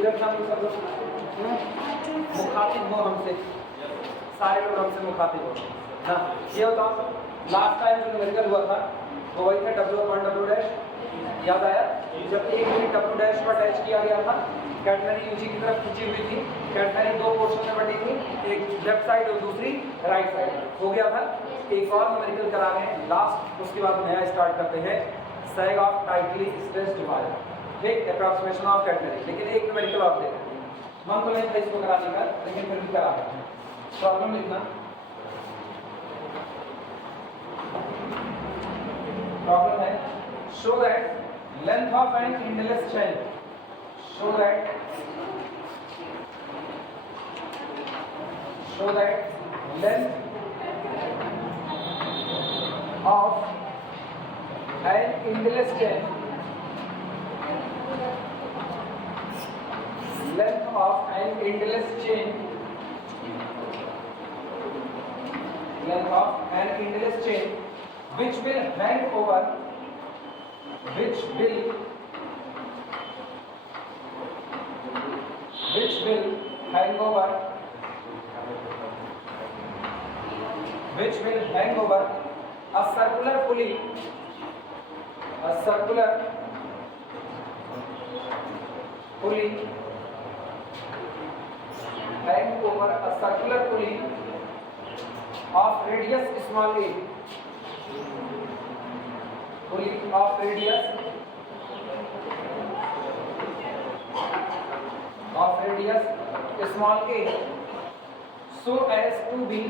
इधर काम सब लोग मुखातिब हो हमसे, सारे लोग हमसे मुखातिब हो। हाँ, ये होता लास्ट टाइम जो न्यूमेरिकल हुआ था वो वही था W1 W', याद आया? जब एक यूनिट W' पर अटैच किया गया था, कैटनरी यूजी की तरफ खींची हुई थी, कैटनरी दो पोर्शन में बटी थी, एक लेफ्ट साइड और दूसरी राइट साइड हो गया था। एक और न्यूमेरिकल करा रहे हैं लास्ट, उसके बाद नया स्टार्ट करते हैं सैग ऑफ टाइटली स्ट्रेस्ड वायर, ठीक, अप्रॉक्सीमेशन ऑफ कैटनरी। लेकिन एक न्यूमेरिकल और देखें, मन तो नहीं था इसको कराने का, लेकिन फिर भी करा रहे हैं। प्रॉब्लम लिखना, प्रॉब्लम है show that length of an endless chain, show that length of an endless chain, length of an endless chain, length of an endless chain which will hang over, which will hang over, which will hang over a circular pulley, a circular pulley, hang over a circular pulley of radius small a, pulley of radius small a, so as to be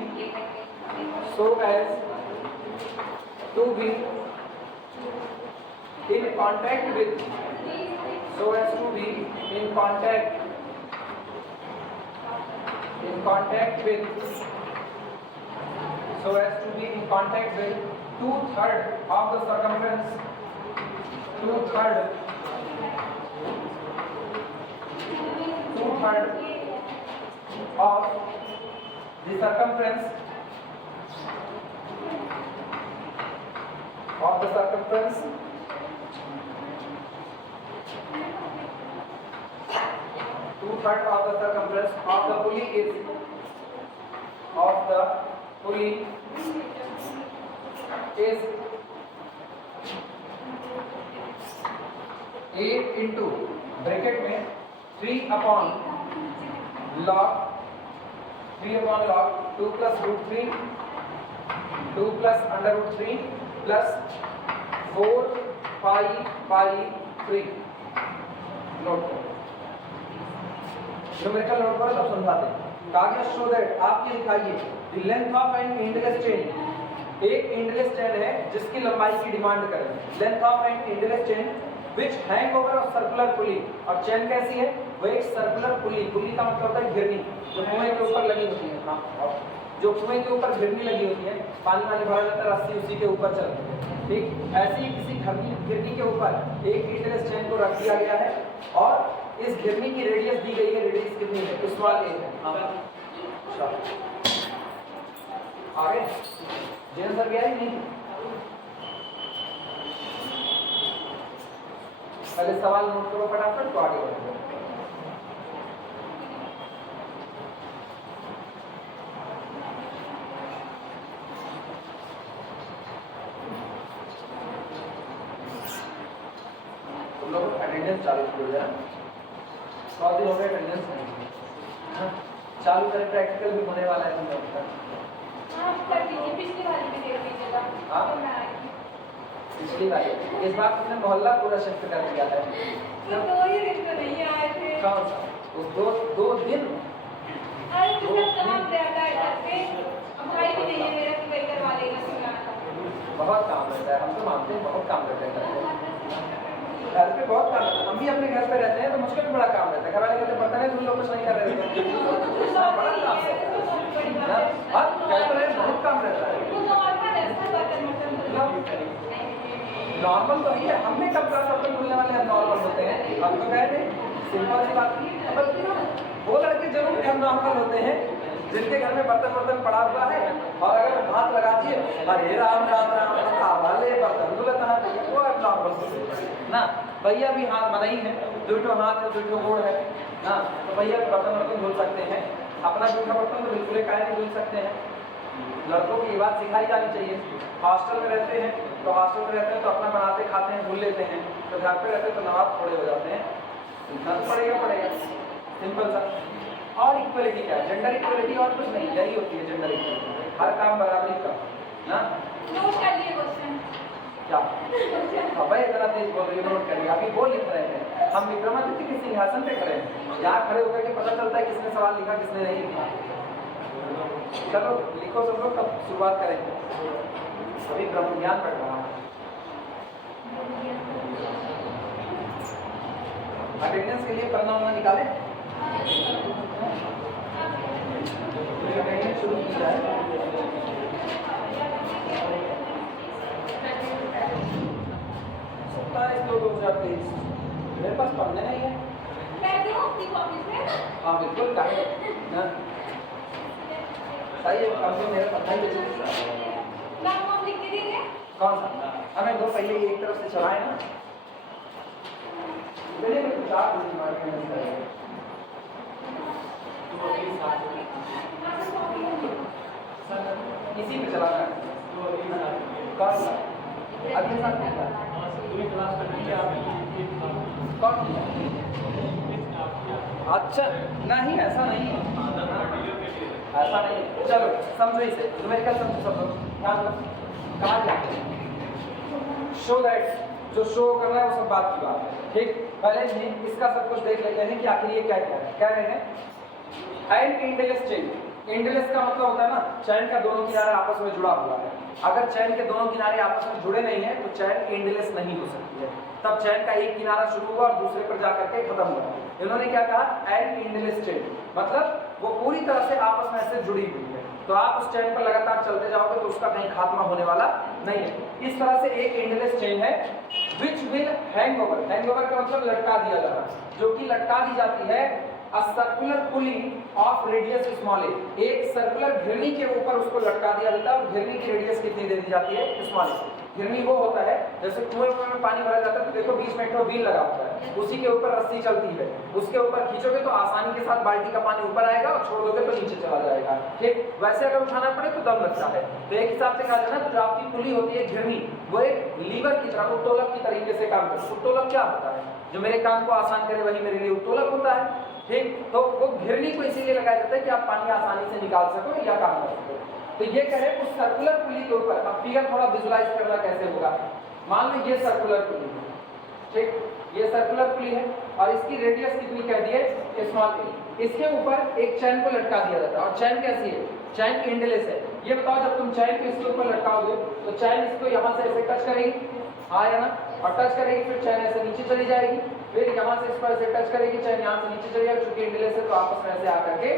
in contact with, so as to be in contact with, so as to be in contact with 2/3 of the circumference, 2/3 of the circumference of the circumference of the pulley is 8 into bracket में 3 upon log 2 plus root 3 2 plus under root 3 plus 4 pi 3। Note करो, numerical note करो तब समझाते हैं। कार्य show that, आप ये दिखाइए the length of an endless chain, एक एंडलेस चेन है जिसकी लंबाई की डिमांड करें। Length of an endless chain which hang over of circular pulley, और चेन कैसी है? वो एक सर्कुलर पुली, पुली का मतलब होता है घिरनी, जो कुएं के ऊपर लगी होती है। हाँ, जो कुएं के ऊपर घिरनी लगी होती है, पानी भरा जाता है, रस्सी उसी के ऊपर चलती है, ठीक। ऐसी किसी घिरनी के ऊपर एक एंडलेस चेन को रख दिया गया है और इस घिरनी की रेडियस दी गई है। रेडियस कितनी है? स्मॉल ए है। आगे जेन सर गया ही नहीं, पहले सवाल नोट करो फटाफट, तो आगे बढ़ो। तुम लोग अटेंडेंस चालू कर देना, 100 दिन हो गए अटेंडेंस नहीं चालू करें, प्रैक्टिकल भी होने वाला है तुम लोग का। पिछली बार भी देख लीजिएगा। हाँ, पिछली बार इस बार तुमने मोहल्ला पूरा शिफ्ट कर दिया है। तो 2 ही दिन तो नहीं आए थे। कौन सा? तो दो दिन। अरे कितना काम रहता है घर पे, अब भाई भी नहीं है मेरा कि भाई करवा देगा सुनाना। बहुत काम रहता है, हम तो मानते हैं बहुत काम रहता है घर पे बहुत काम। हम भी अपने घर पे रहते हैं तो मुझको भी बड़ा काम रहता है। घर वाले कहते पता नहीं तुम लोग कुछ नहीं कर रहे थे, बड़ा काम है। बहुत काम रहता है। नॉर्मल तो ही है, हमने कब कहा बर्तन धुलने वाले हम नॉर्मल होते हैं? हम तो कह रहे सिंपल सी बात। बल्कि वो लड़के जरूर नॉर्मल होते हैं जिनके घर में बर्तन वर्तन पड़ा हुआ है और अगर हाथ लगा दिए अरे राम राम राम वाले बर्तन गलत है वो नॉर्मल ना। भैया भी हाथ मना ही है, दुठो हाथ है दुठो गोड़ है ना, तो भैया बर्तन वर्तन धुल सकते हैं। अपना जूठा बर्तन तो बिल्कुल काहे नहीं धुल सकते हैं। लड़कों को ये बात सिखाई जानी चाहिए। हॉस्टल में रहते हैं तो हॉस्टल में रहते हैं तो अपना बनाते खाते हैं भूल लेते हैं, तो घर पे रहते हैं तो नवाब थोड़े हो जाते हैं। सीखना तो पड़ेगा सिंपल सा। और इक्वलिटी क्या है? जेंडर इक्वलिटी और कुछ नहीं, यही होती है जेंडर इक्वलिटी, हर काम बराबरी का ना। नोट कर लिए क्वेश्चन क्या भाई इतना तेज बोल रही है? नोट करिए। अभी वो लिख रहे हैं, हम विक्रमादित्य के सिंहासन पे खड़े हैं, यहाँ खड़े होकर के पता चलता है किसने सवाल लिखा किसने नहीं लिखा। चलो लिखो सब लोग, कब शुरुआत करेंगे? अभी ब्रह्म ज्ञान पढ़ रहा है। अटेंडेंस के लिए पढ़ना होना निकाले, अटेंडेंस शुरू की जाए। 27/2/2023 मेरे पास पढ़ने नहीं है। मैं दूं अपनी कॉपी से? हाँ बिल्कुल चाहिए ना, सही है। कम से मेरा पता ही है। नाम हम लिख के देंगे? कौन सा? हमें दो पहले ही एक तरफ से चलाए ना, पहले में कुछ आप दिमाग में नहीं आएगा। इसी पे चलाना है। कौन सा? अगले साल कौन? अच्छा नहीं, ऐसा नहीं है, ऐसा नहीं है। चलो समझो इसे, तुम्हें क्या समझो सब लोग ध्यान रखो। कहा जाते हैं शो दैट, जो शो करना है वो सब बात की बात है, ठीक। पहले इसका सब कुछ देख लेते हैं कि आखिर ये क्या कह रहे हैं। एंड इंडलेस चेन, इंडलेस का मतलब होता है ना चैन का दोनों किनारे आपस में जुड़ा हुआ है। अगर चैन के दोनों किनारे आपस में जुड़े नहीं है तो चैन इंडलेस नहीं हो सकती है। तब चैन का एक किनारा शुरू हुआ और दूसरे पर जाकर के खत्म हुआ। इन्होंने क्या कहा? एंड इंडलेस चेन, मतलब वो पूरी तरह से आपस में ऐसे जुड़ी हुई है, तो आप उस चैन पर लगातार चलते जाओगे तो उसका कहीं खात्मा होने वाला नहीं है। इस तरह से एक इंडलेस चेन है which will hang over, hang over का मतलब लटका दिया जाता है, जो कि लटका दी जाती है a circular pulley of radius small a, एक सर्कुलर घिरनी के ऊपर उसको लटका दिया जाता है। और घिरनी की रेडियस कितनी दे दी जाती है? स्मॉल ए। घिरनी वो होता है जैसे कुएं में पानी भरा जाता है तो देखो बीच में एक व्हील लगा होता है, उसी के ऊपर रस्सी चलती है, उसके ऊपर खींचोगे तो आसानी के साथ बाल्टी का पानी ऊपर आएगा और छोड़ दोगे तो नीचे चला जाएगा, ठीक। वैसे अगर उठाना पड़े तो दम लगता है। तो एक हिसाब से कहा जाए ना तो जो आपकी पुली होती है घिरनी, वो एक लीवर की तरह उत्तोलक की तरीके से काम करती है। उत्तोलक क्या होता है? जो मेरे काम को आसान करे वही मेरे लिए उत्तोलक होता है, ठीक। तो वो घिरनी को इसीलिए लगाया जाता है कि आप पानी आसानी से निकाल सको या काम कर सको। तो ये कहे उस सर्कुलर पुली के ऊपर, अब फिगर थोड़ा विजुलाइज करना कैसे होगा। मान लो ये सर्कुलर पुली है, ठीक, ये सर्कुलर पुली है और इसकी रेडियस कितनी कह दी है? स्मॉल ए। इसके ऊपर एक चैन को लटका दिया जाता है और चैन कैसी है? चैन इंडलेस है। ये बताओ जब तुम चैन को इसके ऊपर लटकाओगे तो चैन इसको यहाँ से ऐसे टच करेगी, हाँ या ना, और टच करेगी फिर चैन ऐसे नीचे चली जाएगी, फिर यहाँ से इस पर ऐसे टच करेगी, चैन यहाँ से नीचे चली जाएगी, चूंकि इंडलेस है तो आपस में ऐसे आकर के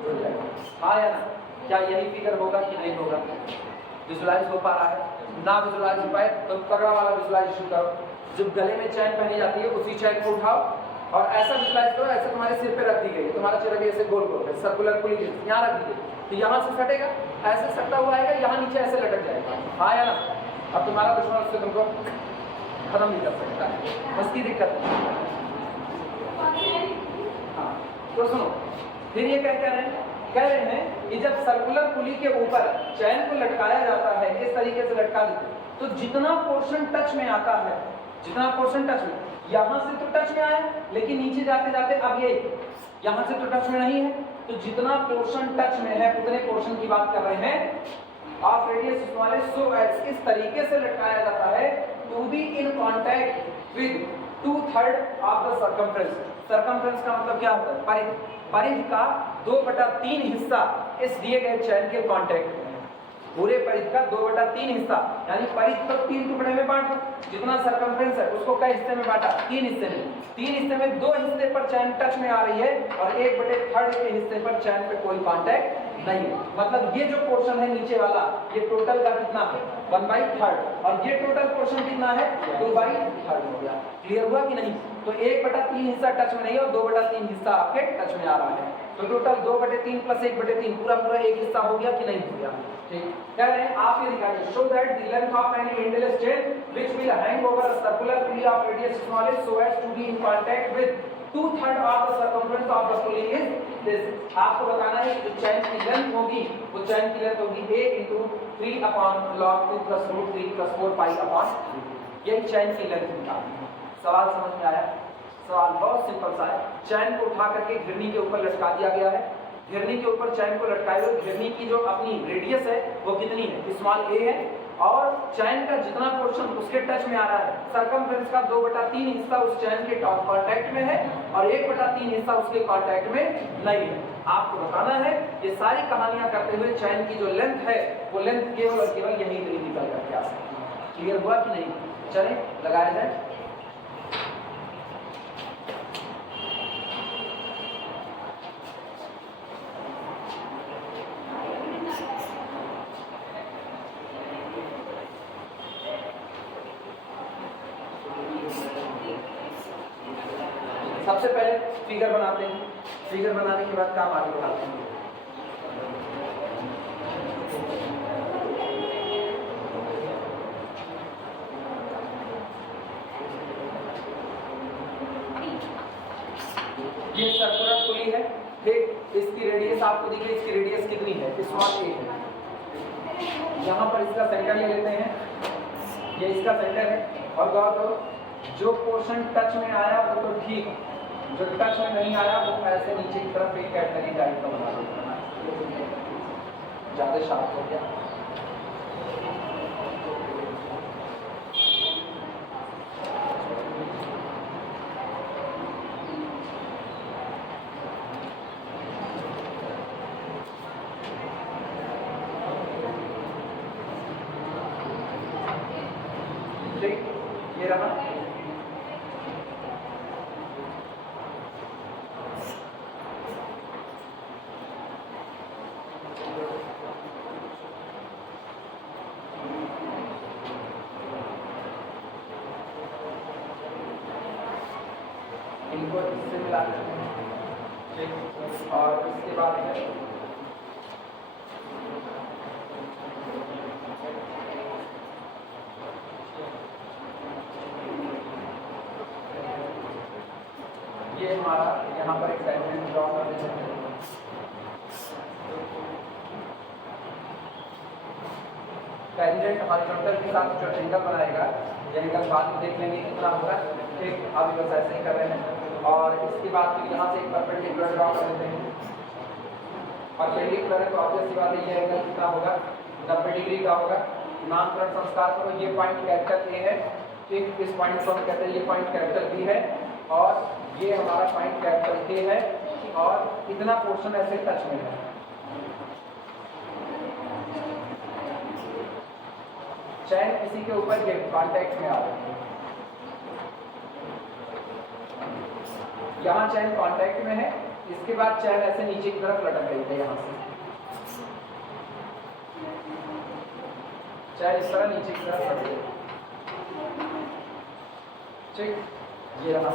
जुड़ जाएगी, हाँ या ना। क्या यही फिगर होगा कि नहीं होगा? विजुलाइज हो पा रहा है? ना विजुलाइज हो पाए तो तगड़ा वाला विजुलाइजेशन करो। जब गले में चैन पहनी जाती है उसी चैन को उठाओ और ऐसा विजुलाइज करो ऐसे तुम्हारे सिर पे रख दी गई है, तुम्हारा चेहरा भी ऐसे गोल गोल है, सर्कुलर पुली यहाँ रख दी गई, तो यहाँ से सटेगा, ऐसे सटता हुआ आएगा, यहाँ नीचे ऐसे लटक जाएगा, हाँ या ना। अब तुम्हारा दुश्मन उससे तुमको खत्म नहीं कर सकता, उसकी दिक्कत है। हाँ तो सुनो, फिर ये क्या कह रहे हैं कि जब सर्कुलर पुली के ऊपर चैन को लटकाया जाता है, इस तरीके से लटका देते तो जितना पोर्शन टच में आता है, जितना पोर्शन टच में, यहाँ से तो टच में आया लेकिन नीचे जाते जाते अब ये यहाँ से तो टच में नहीं है, तो जितना पोर्शन टच में है उतने पोर्शन की बात कर रहे हैं of radius small a. So as, इस तरीके से लटकाया जाता है to be in contact with 2/3 of the circumference. Circumference का मतलब क्या होता है? परिधि। परिधि का 2/3 हिस्सा इस दिए गए चैन के कांटेक्ट में है। पूरे परिधि का 2/3 हिस्सा, यानी परिधि को 3 टुकड़े में बांटो, जितना सर्कमफ्रेंस है उसको कई हिस्से में बांटा? 3 हिस्से में। 3 हिस्से में 2 हिस्से पर चैन टच में आ रही है और 1/3 के हिस्से पर चैन पे कोई कांटेक्ट नहीं है। मतलब ये जो पोर्शन है नीचे वाला, ये टोटल का कितना है? 1/3, और ये टोटल पोर्शन कितना है? 2/3 हो गया। क्लियर हुआ कि नहीं? तो 1/3 हिस्सा टच में नहीं है और 2/3 हिस्सा आपके टच में आ रहा है, तो टोटल 2/3 प्लस 1/3 पूरा पूरा एक हिस्सा हो गया कि नहीं हो गया? ठीक, कह रहे हैं आप ये दिखाइए, show that the length of any endless chain which will hang over a circular pulley of radius small is so as to be in contact with 2/3 of the circumference of the pulley is this. आपको बताना है कि जो चैन की length होगी वो चैन की length होगी a * 3/log 2 + √3 + 4 π/3। ये चैन की लेंथ निकालनी है। सवाल समझ में आया? सवाल बहुत सिंपल सा है। चैन को उठा करके घिरनी के ऊपर लटका दिया गया है। घिरनी के ऊपर चैन को लटकाए हुए घिरनी की जो अपनी रेडियस है वो कितनी है? स्मॉल a है, और चैन का जितना पोर्शन उसके टच में आ रहा है, सरकमफ्रेंस का 2/3 हिस्सा उस चैन के कांटेक्ट में है और 1/3 हिस्सा उसके कांटेक्ट में नहीं है। आपको बताना है ये सारी कहानियां करते हुए चैन की जो लेंथ है वो लेंथ केवल और केवल यहीं से निकल करके आ सकती है। क्लियर हुआ कि नहीं? चलें लगाया जाए। सबसे पहले फिगर बनाते हैं, फिगर बनाने के बाद काम आगे बढ़ाते हैं। ये सर्कुलर पुली है, ठीक, इसकी रेडियस आपको दी गई, इसकी रेडियस कितनी है? स्मॉल a है। यहाँ पर इसका सेंटर ले लेते हैं, ये इसका सेंटर है, और गौर करो जो पोर्शन टच में आया वो तो ठीक, जो टच में नहीं आया वो ऐसे नीचे की तरफ एक कैटगरी टाइप का बना देना, ज्यादा शार्प हो गया। ठीक, ये रहा। इनको इससे मिला देते हैं, ठीक, और इसके बाद में ये हमारा यहाँ पर एक टेंजेंट ड्रॉ कर देते हैं। टेंजेंट हॉरिजॉन्टल के साथ जो एंगल बनाएगा, ये एंगल बाद में देख लेंगे कितना होगा, ठीक, अभी बस ऐसे ही कर रहे हैं। और इसके बाद फिर यहाँ से एक परपेंडिकुलर ड्रॉ कर देते हैं। परपेंडिकुलर है तो ऑब्वियस सी बात है ये एंगल कितना होगा? 90 डिग्री का होगा। नामकरण संस्कार करो, ये पॉइंट कैपिटल ए है, ठीक, इस पॉइंट को हम कहते हैं ये पॉइंट कैपिटल बी है, और ये हमारा पॉइंट कैपिटल ए है, और इतना पोर्शन ऐसे टच में है। चैन किसी के ऊपर ये कांटेक्ट में आ रही है, यहाँ चैन कांटेक्ट में है, इसके बाद चैन ऐसे नीचे की तरफ लटक गई है, यहाँ से चैन इस तरह नीचे की तरफ लटक गई, ठीक, ये रहा।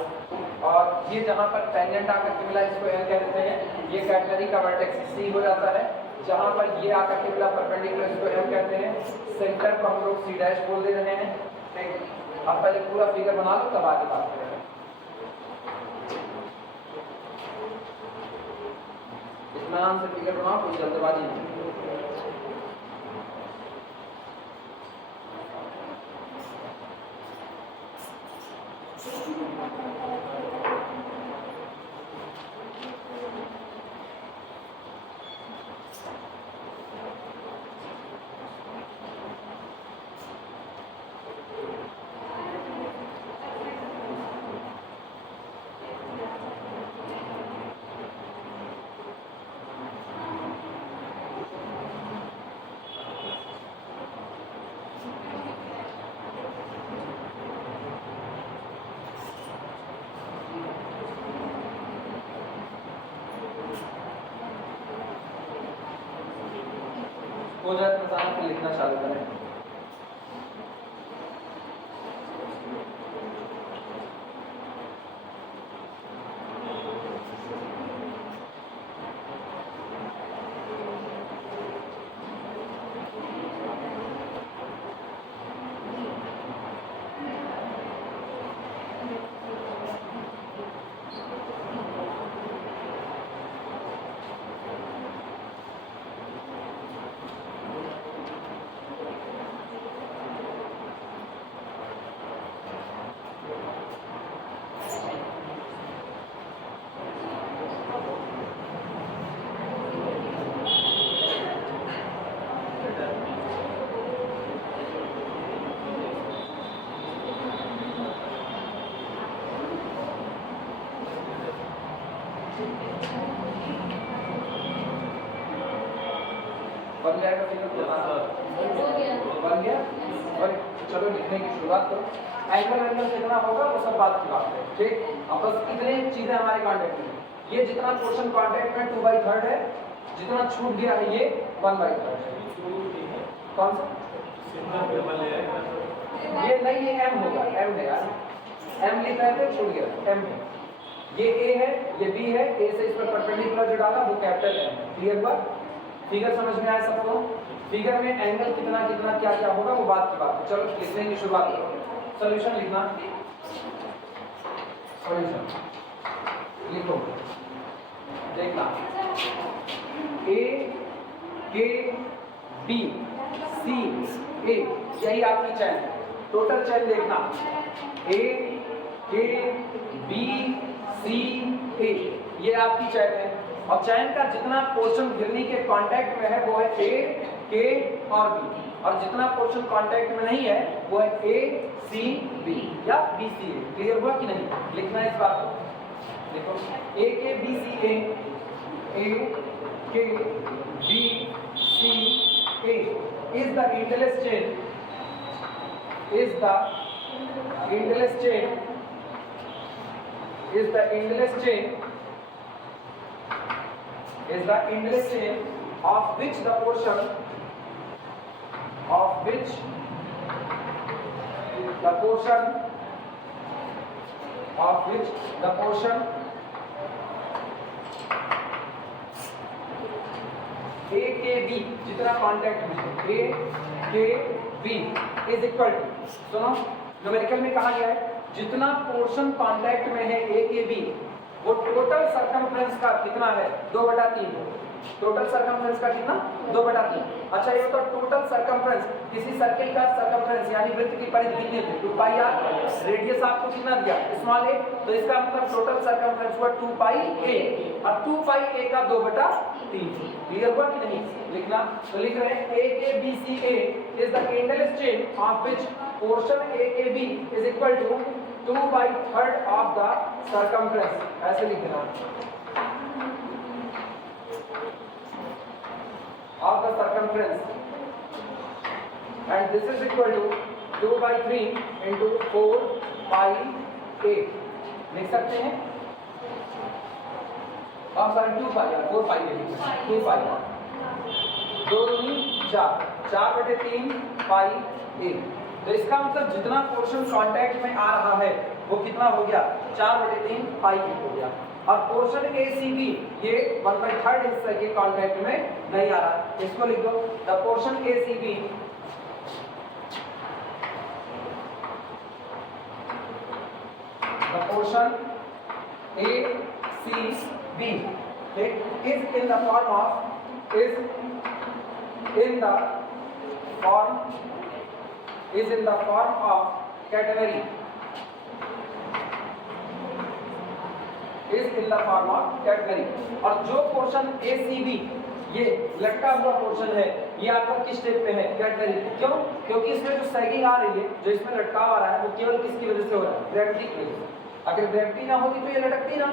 और ये जहाँ पर टेंजेंट आकर के मिला इसको एल कह देते हैं, ये कैटगरी का वर्टेक्स सी हो जाता है। जहाँ पर ये आकर के मिला परपेंडिकुलर इसको एम कहते हैं। सेंटर को हम लोग सी डैश बोल दे रहे हैं, ठीक। अब पहले पूरा फिगर बना लो तब आगे बात करें। इत्मीनान से फिगर बनाओ, कोई जल्दबाजी नहीं। हो जाए तो बताना, फिर लिखना चालू करें। बन जाएगा फिगर बन गया। और चलो लिखने की शुरुआत करो। एंगल कितना होगा वो सब बात की बात है, ठीक। अब बस इतने चीजें हमारे कॉन्टेक्ट में, ये जितना पोर्शन कॉन्टेक्ट में 2/3 है, जितना छूट गया है ये 1/3 है। कौन सा ये नहीं, ये m होगा, m है यार, m लिख रहे थे छूट गया, m है। ये a है, ये b है, a से इस पर परपेंडिकुलर जो डाला वो कैपिटल m है। क्लियर बात? फिगर समझ में आया सबको? फिगर में एंगल कितना कितना क्या क्या होगा वो बात की बात है। चलो लिखने की शुरुआत करो। सॉल्यूशन लिखना, सॉल्यूशन लिखो, देखना a k b c a, यही आपकी चैन है। टोटल चैन देखना a k b c a, ये आपकी चैन है। और चैन का जितना पोर्शन घिरनी के कांटेक्ट में है वो है A, K और B, और जितना पोर्शन कांटेक्ट में नहीं है वो है A, C, B या B, C, A। क्लियर हुआ कि नहीं? लिखना है इस बात को, देखो A, K, B, C, A, A, K, B, C, A is the endless chain, is the endless chain, is the endless chain, is the endless chain of which the portion, of which the portion, of which the portion A K B, जितना contact में A K B is equal to, सुनो numerical में कहा गया है जितना portion contact में है A K B वो टोटल सरकमफ्रेंस का कितना है 2/3। टोटल सरकमफ्रेंस का कितना 2/3। अच्छा ये तो टोटल सरकमफ्रेंस किसी सर्किल का सरकमफ्रेंस यानी वृत्त की परिधि कितनी थी 2πr, रेडियस आपको कितना दिया स्मॉल a, तो इसका मतलब टोटल सरकमफ्रेंस हुआ 2πa, और 2πa का 2/3। क्लियर हुआ कि नहीं? लिखना, तो लिख रहे हैं a k b c a is the endless chain of which portion a k b is equal to 2/3 of the circumference, ऐसे लिखना of the circumference, and this is equal to 2/3 into 4πa। लिख सकते हैं आप sir 2π, 4π ले लीजिए, 2π 2 दूनी 4, 4/3 पाई a। तो इसका मतलब जितना पोर्शन कांटेक्ट में आ रहा है वो कितना हो गया 4/3 पाई हो गया, और पोर्शन ACB ये 1/3 हिस्से के कांटेक्ट में नहीं आ रहा। इसको लिख दो, the portion ACB the portion ACB is in the form of is in the form of catenary, is in the form of catenary। और जो पोर्शन ACB ये लटका हुआ पोर्शन है ये आपका किस टाइप में है कैटेनरी। क्यों? क्योंकि इसमें जो सैगिंग आ रही है, जो इसमें लटकाव आ रहा है वो केवल किसकी वजह से हो रहा है ग्रेविटी की वजह से। अगर ग्रेविटी ना होती तो ये लटकती ना,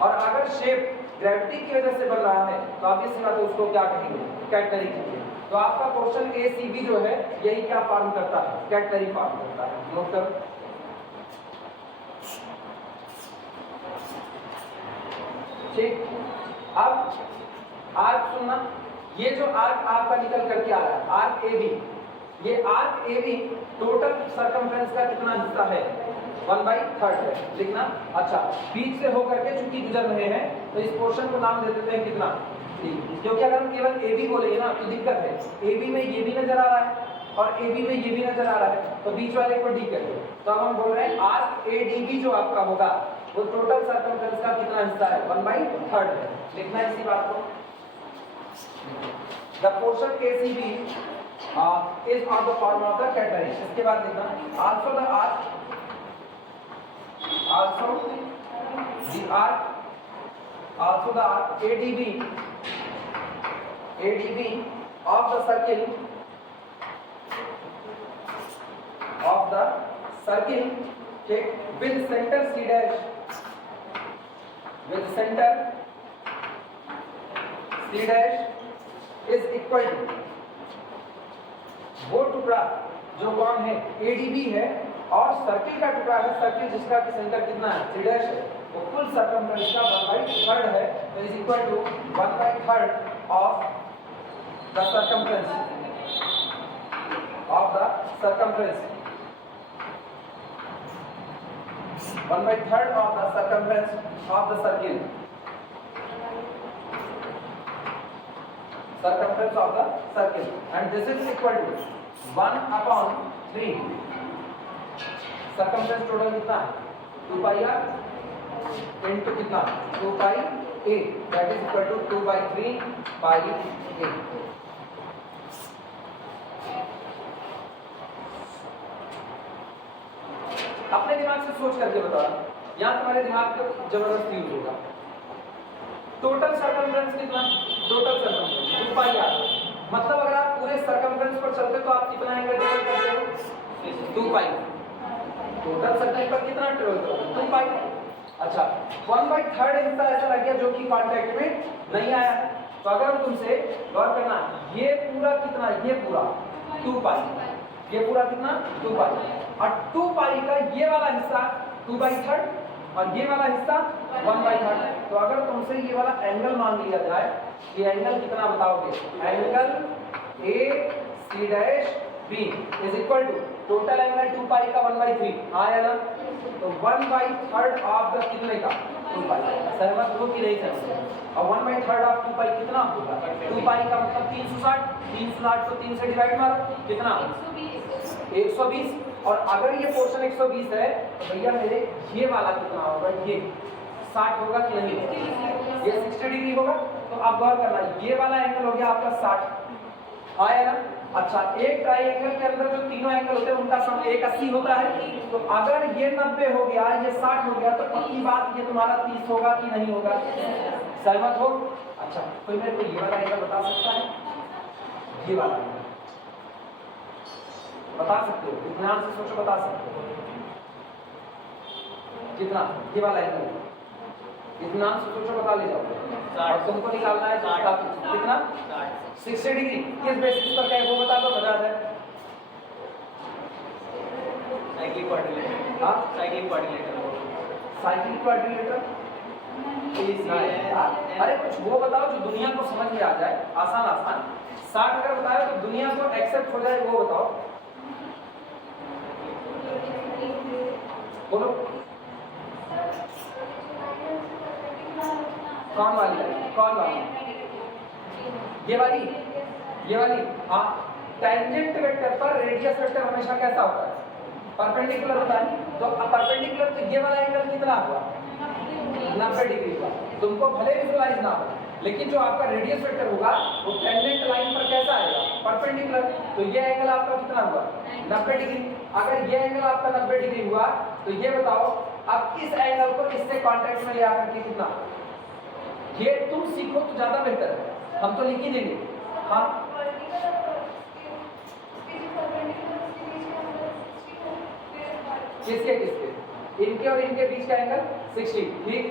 और अगर शेप ग्रेविटी की वजह से बन रहा है तो आप इस बात उसको क्या कहेंगे कैटेनरी कहेंगे। तो आपका पोर्शन ACB जो है यही क्या फॉर्म करता है कैटेनरी फॉर्म करता है। नोट करो, ठीक। अब आर्क सुनना, ये जो आर्क आपका निकल करके आ रहा है आर्क AB, ये आर्क AB टोटल सरकमफ्रेंस का कितना हिस्सा है 1/3 है। लिखना, अच्छा बीच से होकर के चूंकि गुजर रहे हैं तो इस पोर्शन को नाम दे देते हैं कितना D, क्योंकि अगर हम केवल AB बोलेंगे ना तो दिक्कत है। AB में ये भी नजर आ रहा है और AB में ये भी नजर आ रहा है, तो बीच वाले को D कर दो। तो अब हम बोल रहे हैं आर्क ADB जो आपका होगा वो टोटल सरकमफ्रेंस का कितना हिस्सा है 1/3 है। लिखना है इसी बात को, the portion ACB is on the form of the catenary। इसके बाद लिखना also the arc ADB of the circle take with center C dash, with center C dash is equal to वो टुकड़ा जो कौन है ADB है और सर्किल का टुकड़ा है, सर्किल जिसका कि सेंटर कितना है C डैश है, वो कुल सर्कमफ्रेंस का 1/3 है, तो is equal to 1/3 of the circumference of the circumference, 1/3 of the circumference of the circle, circumference of the circle, and this is equal to 1/3. circumference total कितना है 2 pi r into कितना 2 pi a, that is equal to 2/3 pi a. अपने दिमाग से सोच करके बता, यहाँ तुम्हारे दिमाग का जबरदस्त यूज होगा। टोटल सर्कमफ्रेंस कितना, टोटल सर्कमफ्रेंस 2 पाई r, मतलब अगर आप पूरे सर्कमफ्रेंस पर चलते तो आप कितना एंगल ट्रेवल करते हो 2 पाई, टोटल सर्कल पर कितना ट्रेवल करोगे 2 पाई। अच्छा 1/3 हिस्सा ऐसा लग गया जो कि कांटेक्ट में नहीं आया, तो अगर तुमसे गौर करना ये पूरा कितना, ये पूरा 2 पाई, ये पूरा कितना 2 पाई, और 2 पाई का ये वाला हिस्सा 2/3 और ये वाला हिस्सा 1/3। तो अगर तुमसे ये वाला एंगल मांग लिया जाए, ये एंगल कितना बताओगे, angle AC dash B is equal to total angle 2 pi का 1/3 आया ना, तो 1/3 ऑफ द कितने का 2 पाई, सहमत हो कि नहीं सहमत, और 1/3 ऑफ 2 पाई कितना होगा 2 पाई का मतलब 360, 360 को 3 से डिवाइड मारो कितना 120, और अगर ये पोर्शन 120 है तो भैया मेरे ये वाला कितना होगा, ये 60 होगा कि नहीं, ये 60 डिग्री होगा। तो आप गौर करना ये वाला एंगल हो गया आपका 60 आया ना। अच्छा एक ट्राइंगल के अंदर जो तीनों एंगल होते हैं उनका सम 180 होता है, तो अगर ये 90 हो गया, ये 60 हो गया, तो पक्की बात ये तुम्हारा 30 होगा कि नहीं होगा, सहमत हो। अच्छा कोई मेरे को ये वाला एंगल बता सकता है, ये वाला एंगल बता सकते हो, ध्यान से सोचो, बता सकते हो कितना, ये वाला एंगल ध्यान से सोचो, बता ले जाओ, और तुमको निकालना है कितना 60 डिग्री, किस बेसिस पर क्या है वो बता दो, मजा आ जाए। साइक्लिक क्वाड्रिलेटरल, हाँ साइक्लिक क्वाड्रिलेटरल, साइक्लिक क्वाड्रिलेटरल, अरे कुछ वो बताओ जो दुनिया को समझ में आ जाए, आसान आसान। 60 अगर बताए तो दुनिया को एक्सेप्ट हो जाए, वो बताओ, बोलो कौन वाली, कौन वाली, ये वाली, ये वाली, हाँ। टेंजेंट वेक्टर पर रेडियस वेक्टर हमेशा कैसा होता है, परपेंडिकुलर होता है, तो परपेंडिकुलर तो ये वाला एंगल कितना हुआ 90 डिग्री का, तुमको भले विजुअलाइज ना हो, लेकिन जो आपका रेडियस वेक्टर होगा वो टेंजेंट लाइन पर कैसा आएगा, परपेंडिकुलर, तो ये एंगल आपका कितना हुआ 90 डिग्री। अगर ये एंगल आपका 90 डिग्री हुआ तो ये बताओ अब इस एंगल को इससे कांटेक्ट में ले आकर के कितना, ये तुम सीखो तो ज्यादा बेहतर है, हम तो लिख ही देंगे। हाँ किसके किसके, इनके और इनके बीच का एंगल 60, ठीक।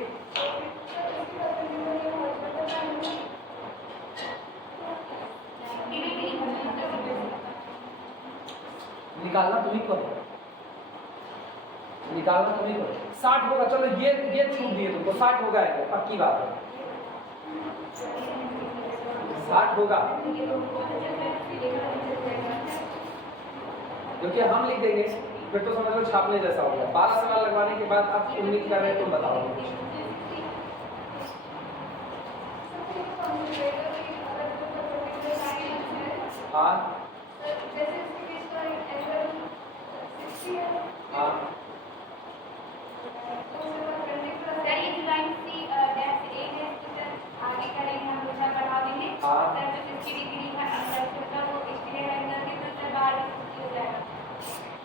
निकालना तुम्ही को, निकालना तुम्ही को, 60 होगा, चलो ये छूट दिए तुमको, 60 होगा, पक्की बात है 60 होगा, क्योंकि हम लिख देंगे फिर तो समझ लो छापने जैसा हो गया। 12 सवाल लगवाने के बाद अब उम्मीद कर रहे हैं तुम बताओ। हाँ हाँ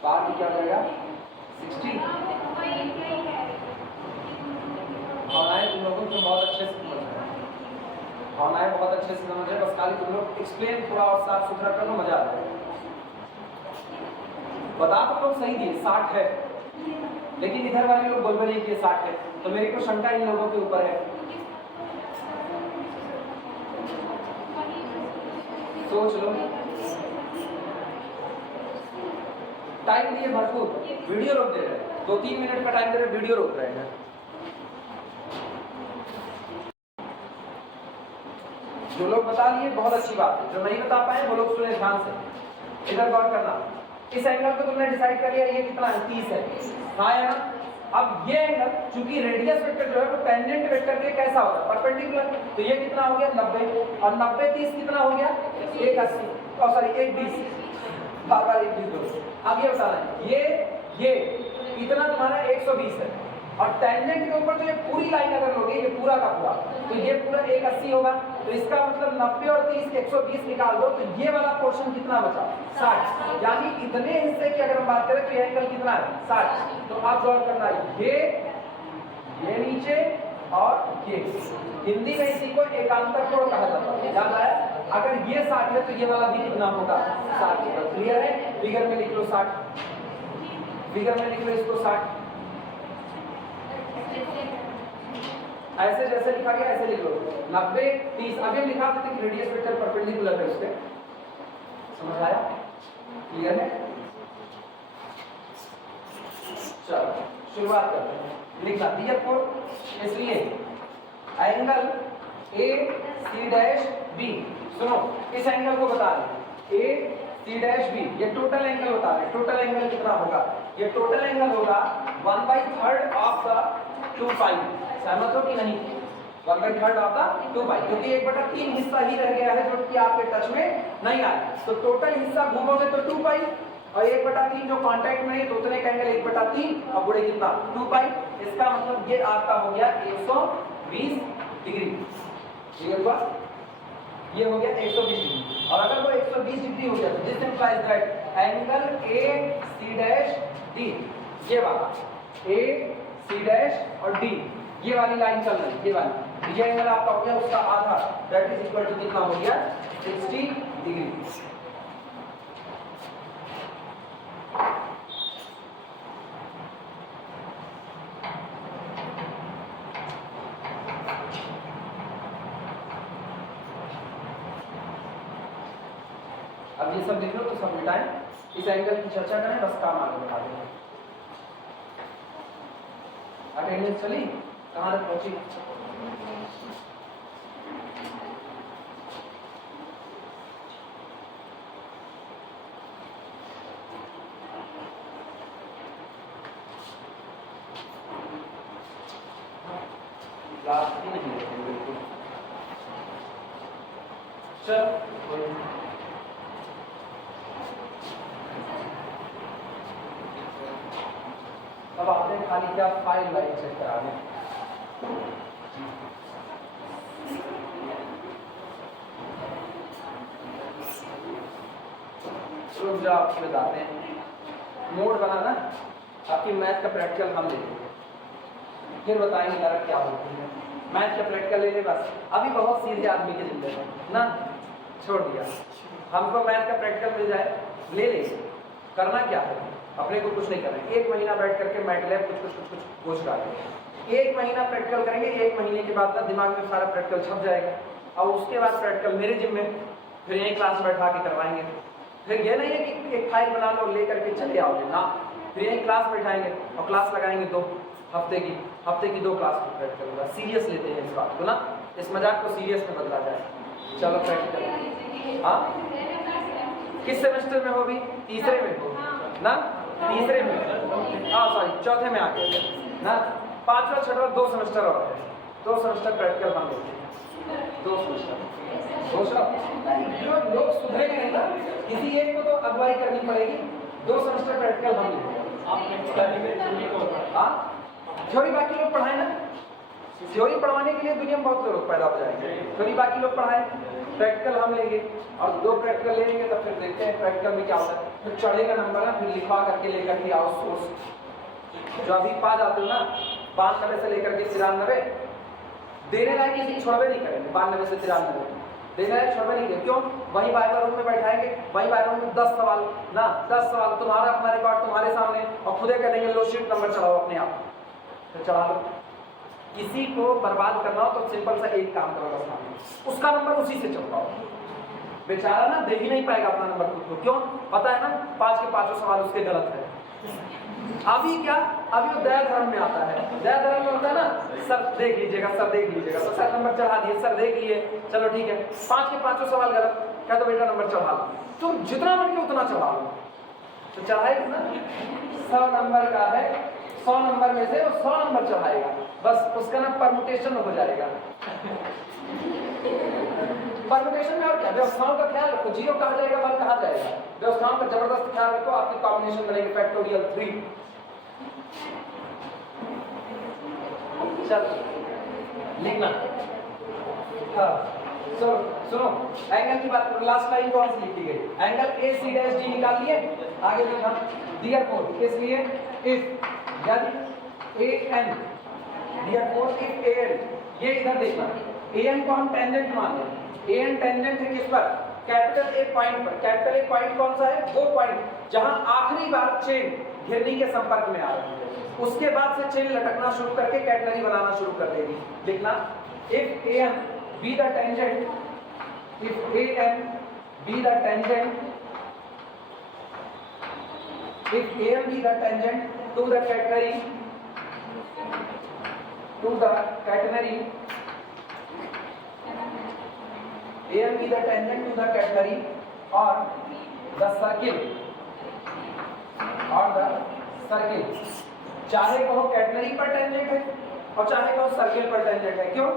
बात क्या हो जाएगा 60 भावनाएं तुम लोगों को बहुत अच्छे से समझ रहे हैं, भावनाएं बहुत अच्छे से समझ रहे हैं, बस खाली तुम लोग एक्सप्लेन थोड़ा और साफ सुथरा कर लो, मजा आता है। बता तो लोग सही दिए 60 है, लेकिन इधर वाले लोग बोल रहे हैं कि 60 है, तो मेरी को शंका इन लोगों के ऊपर है। सोच लो। टाइम दिए भरपूर, वीडियो रोक दे रहे हैं, 2-3 मिनट का टाइम दे रहे, वीडियो रोक रहे हैं। जो लोग बता लिए बहुत अच्छी बात है, जो नहीं बता पाए वो लोग सुने ध्यान से। इधर गौर करना, इस एंगल को तुमने डिसाइड कर लिया, ये कितना है 30 है, हाँ या ना। अब ये एंगल चूंकि रेडियस वेक्टर जो है वो टेंजेंट वेक्टर के कैसा होगा, परपेंडिकुलर, तो ये कितना हो गया 90, और 90 30 कितना हो गया 180, और सॉरी 120, बार 120। अब ये बताना है, ये इतना तुम्हारा 120 है, और टेंजेंट के ऊपर तो ये पूरी लाइन अगर लोगे, ये पूरा का पूरा, तो ये पूरा 180 होगा, तो इसका मतलब 90 और 30 120 निकाल दो, तो ये वाला पोर्शन कितना बचा 60, यानी इतने हिस्से की अगर हम बात करें तो ये एंगल कितना है 60। तो आप गौर करना, ये नीचे और ये, हिंदी में इसी को एकांतर कोण कहा जाता है, याद आया। अगर ये 60 है तो ये वाला भी कितना होगा 60 होगा। क्लियर है, फिगर में लिख लो 60, फिगर में लिख लो इसको 60, ऐसे जैसे लिखा गया ऐसे लिख लो 90 30। अभी हम लिखा देते कि रेडियस वेक्टर परपेंडिकुलर है उसके, समझ आया, क्लियर है। चलो शुरुआत करते हैं, लिखना दिया कोण, इसलिए angle A C dash B, सुनो इस एंगल को बता रहे ए सी डैश बी, ये टोटल एंगल बता रहे, टोटल एंगल कितना होगा, ये टोटल एंगल होगा 1/3 ऑफ द 2 पाई, सहमत हो कि नहीं, 1/3 ऑफ द 2 पाई, क्योंकि 1/3 हिस्सा ही रह गया है जो कि आपके टच में नहीं आया, तो टोटल हिस्सा घूमोगे तो 2 पाई, और 1/3 जो कांटेक्ट में है तो उतने का एंगल 1/3 और बड़े कितना 2 पाई, इसका मतलब ये आपका हो गया 120 डिग्री, ठीक है, ये हो गया 120 डिग्री। और अगर वो 120 डिग्री हो गया तो this implies that angle A C dash D, ये वाला ए सी डैश और डी, ये वाली लाइन चल रही है, ये वाली, ये एंगल आपका हो गया उसका आधा, दैट इज इक्वल टू कितना हो गया 60 डिग्री। अब ये सब लिख लो तो सब मिटाएं, इस एंगल की चर्चा करें, बस काम आगे बढ़ा दें। अटेंडेंस चली, कहाँ तक पहुंची, लास्ट ही नहीं है बिल्कुल। चल अब आपने खाली क्या फाइल लाइन चेक करा दें, रुक जाओ, आपको बताते हैं। नोट बनाना, आपकी मैथ का प्रैक्टिकल हम ले लेंगे, फिर बताएंगे मेरा क्या होती है। मैथ का प्रैक्टिकल ले ले बस, अभी बहुत सीधे आदमी के जिंदगी में ना छोड़ दिया, हमको मैथ का प्रैक्टिकल मिल जाए ले ले, करना क्या है, अपने को कुछ नहीं करना है, 1 महीना बैठ करके मैटलैब कुछ खोज डालेंगे, 1 महीना प्रैक्टिकल करेंगे, 1 महीने के बाद ना दिमाग में सारा प्रैक्टिकल छप जाएगा, और उसके बाद प्रैक्टिकल मेरे जिम में फिर यही क्लास बैठा के करवाएंगे। फिर ये नहीं है कि एक फाइल बना लो ले करके चले आओगे ना, फिर यही क्लास बैठाएंगे और क्लास लगाएंगे 2 हफ्ते की 2 क्लास प्रैक्टिकल होगा। सीरियस लेते हैं इस बात को ना, इस मजाक को सीरियस में बदला जाए। चलो प्रैक्टिकल, हाँ किस सेमेस्टर में हो भी, तीसरे में हो ना, तीसरे में, हाँ सॉरी चौथे में आ गए ना, 5वां 6वां 2 सेमेस्टर और है, 2 सेमेस्टर प्रैक्टिकल हम लेते हैं, 2 सेमेस्टर। लोग सुधरेंगे नहीं ना, किसी एक को तो अगुवाई करनी पड़ेगी, 2 सेमेस्टर प्रैक्टिकल हम लेते हैं। हाँ थ्योरी बाकी लोग पढ़ाए ना, थ्योरी पढ़वाने के लिए दुनिया में बहुत लोग पैदा हो जाएंगे, थ्योरी बाकी लोग पढ़ाए, प्रैक्टिकल हम लेंगे, और 2 प्रैक्टिकल लेंगे तो फिर देखते हैं प्रैक्टिकल में क्या होता है, फिर चढ़ेगा नंबर ना, फिर लिखवा करके लेकर के आओ सोर्स, जो अभी पा जाते हो ना 92 से लेकर के 93, देने लायक किसी छोड़वे नहीं करेंगे, 92 से 93 देने लायक छोड़वे नहीं करेंगे, क्यों, वही बाइबल रूम में बैठाएंगे, वही बाइबल रूम में 10 सवाल ना, 10 सवाल तुम्हारा अपना रिकॉर्ड तुम्हारे सामने, और खुदे कह देंगे लो शीट नंबर चढ़ाओ अपने आप, तो चढ़ा लो। किसी को बर्बाद करना हो तो सिंपल सा एक काम करो, बस उसका नंबर उसी से चढ़ाओ, बेचारा ना दे ही नहीं पाएगा अपना नंबर खुद को। क्यों? पता है ना 5 के 5 सवाल उसके गलत है। अभी क्या, अभी वो दया धर्म में आता है। दया धर्म में होता है ना, सर देख लीजिएगा, सर देख लीजिएगा, तो सर नंबर चढ़ा दिए, सर देख लिए, चलो ठीक है, 5 के 5 सवाल गलत, क्या तो बेटा नंबर चढ़ा लो, तुम जितना मन के उतना चढ़ा लो। तो चढ़ाए कितना? 100 नंबर का है, 100 नंबर में से वो 100 नंबर चढ़ाएगा, बस उसका ना परमुटेशन हो जाएगा। परमुटेशन में और क्या, व्यवस्थाओं का ख्याल रखो, जीरो कहा जाएगा, वन कहा जाएगा, व्यवस्थाओं का जबरदस्त ख्याल रखो, आपकी कॉम्बिनेशन बनेगी फैक्टोरियल 3। चल लिखना। हाँ सुनो, एंगल की बात करो, लास्ट लाइन कौन सी लिखी गई? एंगल AC' निकाल लिए, आगे लिखा therefore, इसलिए if यदि AN, therefore if AN, ये इधर देखना, AN को हम टेंजेंट मान लें। AN टेंजेंट है किस पर? कैपिटल A पॉइंट पर। कैपिटल A पॉइंट कौन सा है? वो पॉइंट जहां आखिरी बार चेन घिरनी के संपर्क में आ रही है, उसके बाद से चेन लटकना शुरू करके कैटनरी बनाना शुरू कर देगी। लिखना if AN be the tangent, if AN be the tangent, if AM be the tangent to the catenary, AM be the tangent to the catenary or the circle, चाहे कहो कैटनरी पर tangent है और चाहे कहो सर्किल पर tangent है। क्यों?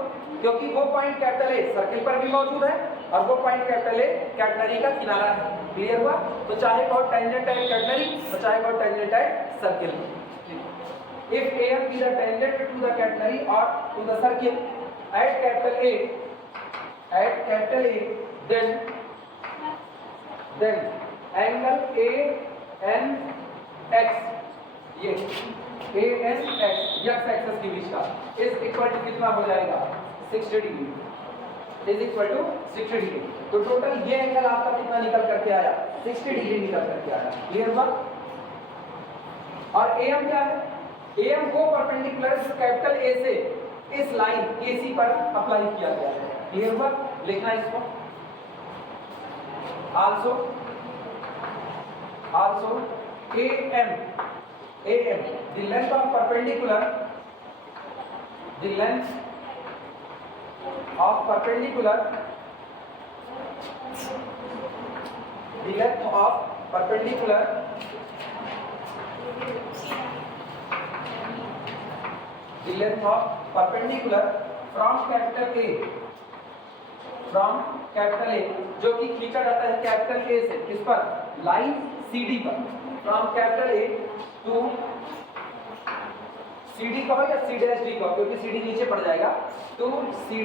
क्योंकि वो पॉइंट कैपिटल ए सर्किल पर भी मौजूद है और वो पॉइंट कैपिटल ए कैटनरी का किनारा है। क्लियर हुआ? तो चाहे कहो टेंजेंट एट कैटनरी और चाहे कहो tangent at circle. If AM be the tangent to the catenary or to the circle at capital A, then angle ANX, ये ANX x एक्सिस के बीच का इज इक्वल टू कितना हो जाएगा? 60 degree, is equal to 60 degree. तो total ये angle आपका कितना निकल करके आया? 60 डिग्री निकल करके आया। क्लियर हुआ? और AM क्या है? AM वो परपेंडिकुलर कैपिटल A से इस लाइन AC पर अप्लाई किया गया है। क्लियर हुआ? लिखना इसको also AM, the length of perpendicular, the length of perpendicular from capital A, जो कि खींचा जाता है कैपिटल A से किस पर? लाइन CD पर। From capital A to CD कहो या C' D कहो, क्योंकि CD नीचे पड़ जाएगा, टू C'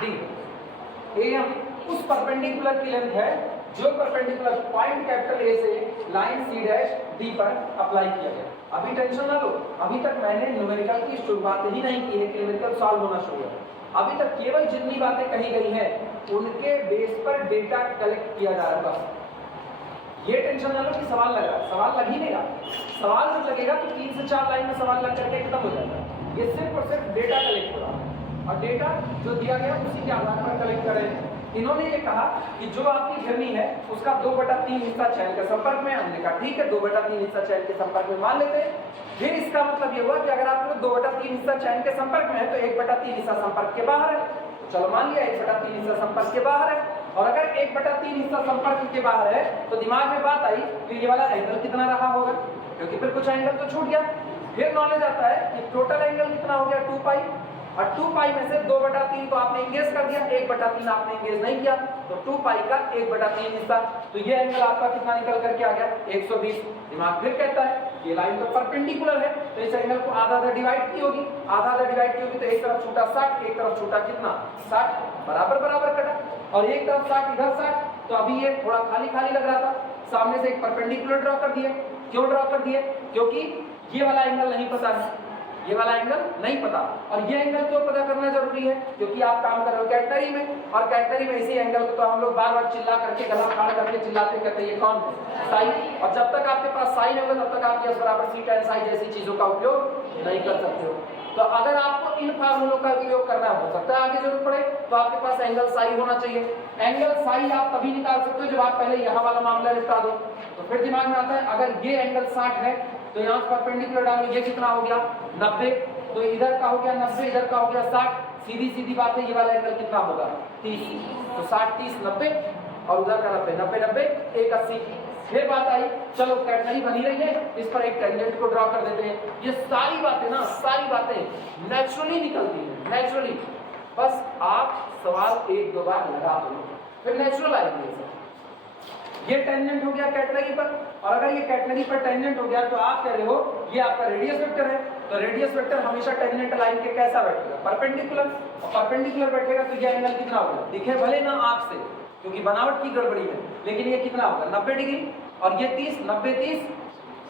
D। AM उस परपेंडिकुलर की लेंथ है जो परपेंडिकुलर पॉइंट कैपिटल A से लाइन C' D पर अप्लाई किया गया। अभी टेंशन ना लो, अभी तक मैंने न्यूमेरिकल की शुरुआत ही नहीं की है कि न्यूमेरिकल सॉल्व होना शुरू है। अभी तक केवल जितनी बातें कही गई हैं उनके बेस पर डेटा कलेक्ट किया जा रहा है। ये टेंशन ना लो कि सवाल लग रहा है, सवाल लग ही नहीं रहा। सवाल जब लगेगा तो 3 से 4 लाइन में सवाल लग करके खत्म हो जाएगा। ये सिर्फ और सिर्फ डेटा कलेक्ट हो रहा है और डेटा जो दिया गया उसी के आधार पर कलेक्ट करें। इन्होंने ये कहा कि जो आपकी झरनी है उसका 2/3 हिस्सा चैन के संपर्क में। हमने कहा ठीक है 2/3 हिस्सा चैन के संपर्क में मान लेते हैं। फिर इसका मतलब ये हुआ कि अगर आप लोग 2/3 हिस्सा चैन के संपर्क में है तो 1/3 हिस्सा संपर्क के बाहर है। तो चलो मान लिया 1/3 हिस्सा संपर्क के बाहर है। और अगर 1/3 हिस्सा संपर्क के बाहर है तो दिमाग में बात आई कि ये वाला एंगल कितना रहा होगा, क्योंकि फिर कुछ एंगल तो छूट गया। फिर नॉलेज आता है कि टोटल एंगल कितना हो गया 2 पाई, और 2 पाई में से 2/3 तो आपने एंगेज कर दिया, 1/3 आपने एंगेज नहीं किया, तो 2 पाई का 1/3 हिस्सा। तो ये एंगल आपका कितना निकल करके आ गया 120। दिमाग फिर कहता है ये लाइन तो परपेंडिकुलर है तो इस एंगल को आधा डिवाइड की होगी, आधा डिवाइड की होगी तो एक तरफ छूटा 60, एक तरफ छूटा कितना 60, बराबर बराबर कटा। और एक तरफ 60 इधर 60, तो अभी ये थोड़ा खाली खाली लग रहा था। सामने से एक परपेंडिकुलर ड्रॉ कर दिए। क्यों ड्रॉ कर दिए? क्योंकि ये वाला एंगल नहीं पता है, ये वाला एंगल नहीं पता। और ये एंगल क्यों पता करना जरूरी है? क्योंकि आप काम कर रहे हो कैटनरी में, और कैटनरी में इसी एंगल को तो हम लोग बार बार चिल्ला करके गला फाड़ करके चिल्लाते कहते हैं ये कौन है? साइन। और जब तक आपके पास साइन होगा तब तक आप S = C tan साइन जैसी चीजों का उपयोग नहीं कर सकते हो। तो अगर आपको इन फार्मूलों का उपयोग करना हो सकता है आगे जरूरत पड़े, तो आपके पास एंगल साई होना चाहिए। एंगल साई आप तभी निकाल सकते हो जब आप पहले यहाँ वाला मामला निपटा दो। तो फिर दिमाग में आता है अगर ये एंगल 60 है तो यहाँ परपेंडिकुलर डालो, ये कितना हो गया 90, तो इधर का हो गया 90, इधर का हो गया 60, सीधी सीधी बात है ये वाला एंगल कितना होगा 30, तो 60 30 90 और उधर का 90 90 90 180। फिर बात आई चलो कैटनरी बनी रही है, इस पर एक टेंजेंट को ड्रॉ कर देते हैं। ये सारी बातें ना सारी बातें नेचुरली निकलती हैं, नेचुरली। बस आप सवाल एक दो बार लगा दो फिर नेचुरल आएंगे। ये टेंजेंट हो गया कैटनरी पर, और अगर ये कैटनरी पर टेंजेंट हो गया तो आप कह रहे हो ये आपका रेडियस वेक्टर है, तो रेडियस वेक्टर हमेशा टेंजेंट लाइन के कैसा बैठेगा परपेंडिकुलर, और परपेंडिकुलर बैठेगा तो ये एंगल कितना होगा, दिखे भले ना आंख से क्योंकि बनावट की गड़बड़ी है, लेकिन ये कितना होगा 90 डिग्री, और ये 30 90 30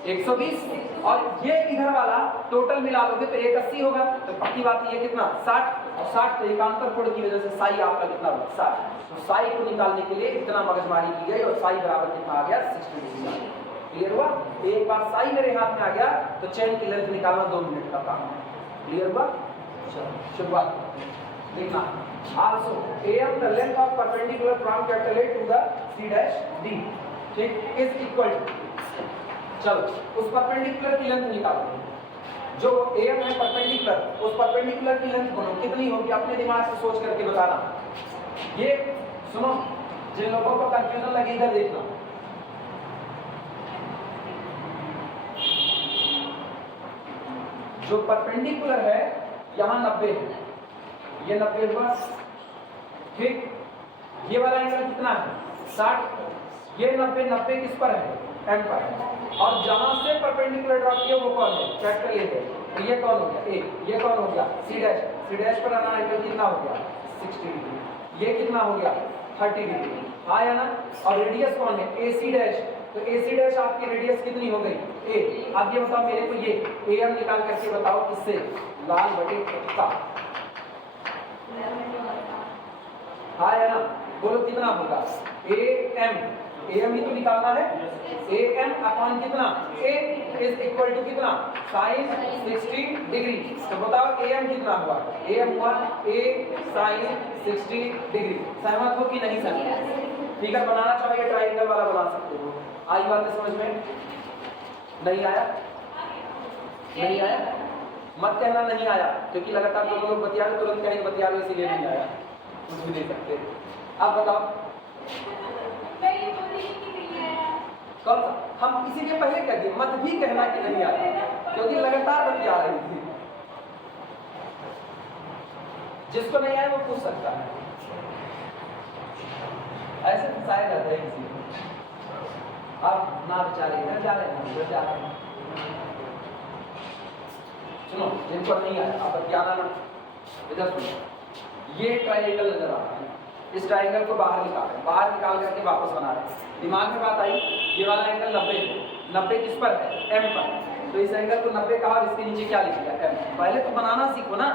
120, और ये इधर वाला टोटल मिला लोगे तो 180 होगा, तो पक्की बात है ये कितना 60, और 60 तो एकांतर कोण की वजह से साई आपका कितना होगा 60, तो साई को निकालने के लिए इतना मगजमारी की गई और साई बराबर कितना आ गया 60 डिग्री। क्लियर हुआ? एक बार साई मेरे हाथ में आ गया तो चेन की लेंथ निकालना 2 मिनट का काम है। क्लियर हुआ? चलो शुरुआत देखना। Also AM the length of perpendicular from capital A to the C dash D, ठीक, is equal to, चलो उस परपेंडिकुलर की लेंथ निकालो, जो AM है परपेंडिकुलर, उस परपेंडिकुलर की लेंथ बोलो कितनी होगी, अपने दिमाग से सोच करके बताना। ये सुनो, जिन लोगों को कंफ्यूजन लगी इधर देखना, जो परपेंडिकुलर है यहाँ 90 है, ये 90 हुआ, ठीक, ये वाला एंगल कितना है 60, ये 90 90 किस पर है M पर है, और जहां से परपेंडिकुलर ड्रॉ किया वो कौन है कैपिटल A है, तो ये कौन हो गया A, ये कौन हो गया C डैश पर आना एंगल कितना हो गया 60 डिग्री, ये कितना हो गया 30 डिग्री, आया ना, और रेडियस कौन है AC डैश, तो AC डैश आपकी रेडियस कितनी हो गई A। अब ये बताओ मेरे को ये AM निकाल करके बताओ किससे, लाल बटे का, हाँ है ना, बोलो कितना होगा AM ही तो निकालना है, AM अपॉन कितना A इज इक्वल टू कितना साइन 60 डिग्री, तो बताओ AM कितना हुआ, AM हुआ A साइन 60 डिग्री। सहमत हो कि नहीं सहमत? फिगर बनाना चाहो ये ट्रायंगल वाला बना सकते हो। आई बात समझ में? नहीं आया? नहीं आया? मत कहना नहीं आया, क्योंकि लगातार दोनों लोग बतिया रहे, तुरंत कहेंगे बतिया रहे इसीलिए नहीं आया, कुछ भी नहीं सकते। अब बताओ कौन सा, हम इसीलिए पहले कह दिए मत भी कहना कि नहीं आया, क्योंकि लगातार बतिया रही थी। जिसको नहीं आया वो पूछ सकता है, ऐसे फंसाया जाता है किसी को। अब ना बेचारे इधर जा रहे हैं उधर जा रहे हैं। सुनो, जिनको नहीं आया आप बतियाना ना, इधर सुनो, ये ट्रायंगल नजर आ रहा है, इस ट्रायंगल को बाहर निकाल करके वापस बना रहे हैं। दिमाग में बात आई, ये वाला एंगल 90 है, 90 किस पर है M पर, तो इस एंगल को 90 कहा और इसके नीचे क्या लिख दिया M। पहले तो बनाना सीखो ना,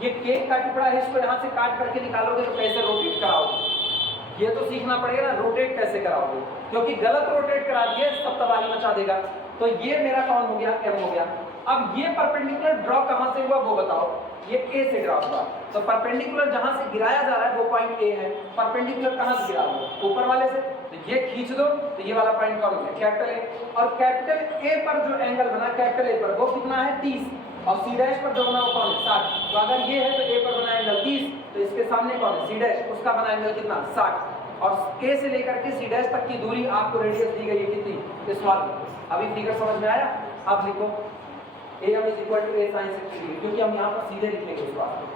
ये केक का टुकड़ा है, इसको यहाँ से काट करके निकालोगे तो कैसे रोटेट कराओगे, ये तो सीखना पड़ेगा ना, रोटेट कैसे कराओगे, क्योंकि गलत रोटेट करा दिए सब तबाही मचा देगा। तो ये मेरा कौन हो गया M हो गया। अब ये परपेंडिकुलर ड्रॉ कहां से हुआ वो बताओ, ये A से ड्रॉ हुआ, तो परपेंडिकुलर जहां से गिराया जा रहा है वो पॉइंट A है, परपेंडिकुलर कहां से गिरा हुआ ऊपर वाले से, तो ये खींच दो तो ये वाला पॉइंट कौन हो गया कैपिटल A, और कैपिटल A पर जो एंगल बना कैपिटल A पर वो कितना है 30, और C डैश पर जो बना वो कौन है 60, तो अगर ये है तो A पर बना एंगल 30, तो इसके सामने कौन है C डैश, उसका बना एंगल कितना 60, और A से लेकर के C डैश तक की दूरी आपको रेडियस दी गई है कितनी इस वाली। अभी फिगर समझ में आया? अब लिखो AM is equal to A sin 60 degree, क्योंकि हम यहाँ पर सीधे लिखेंगे उस बात को,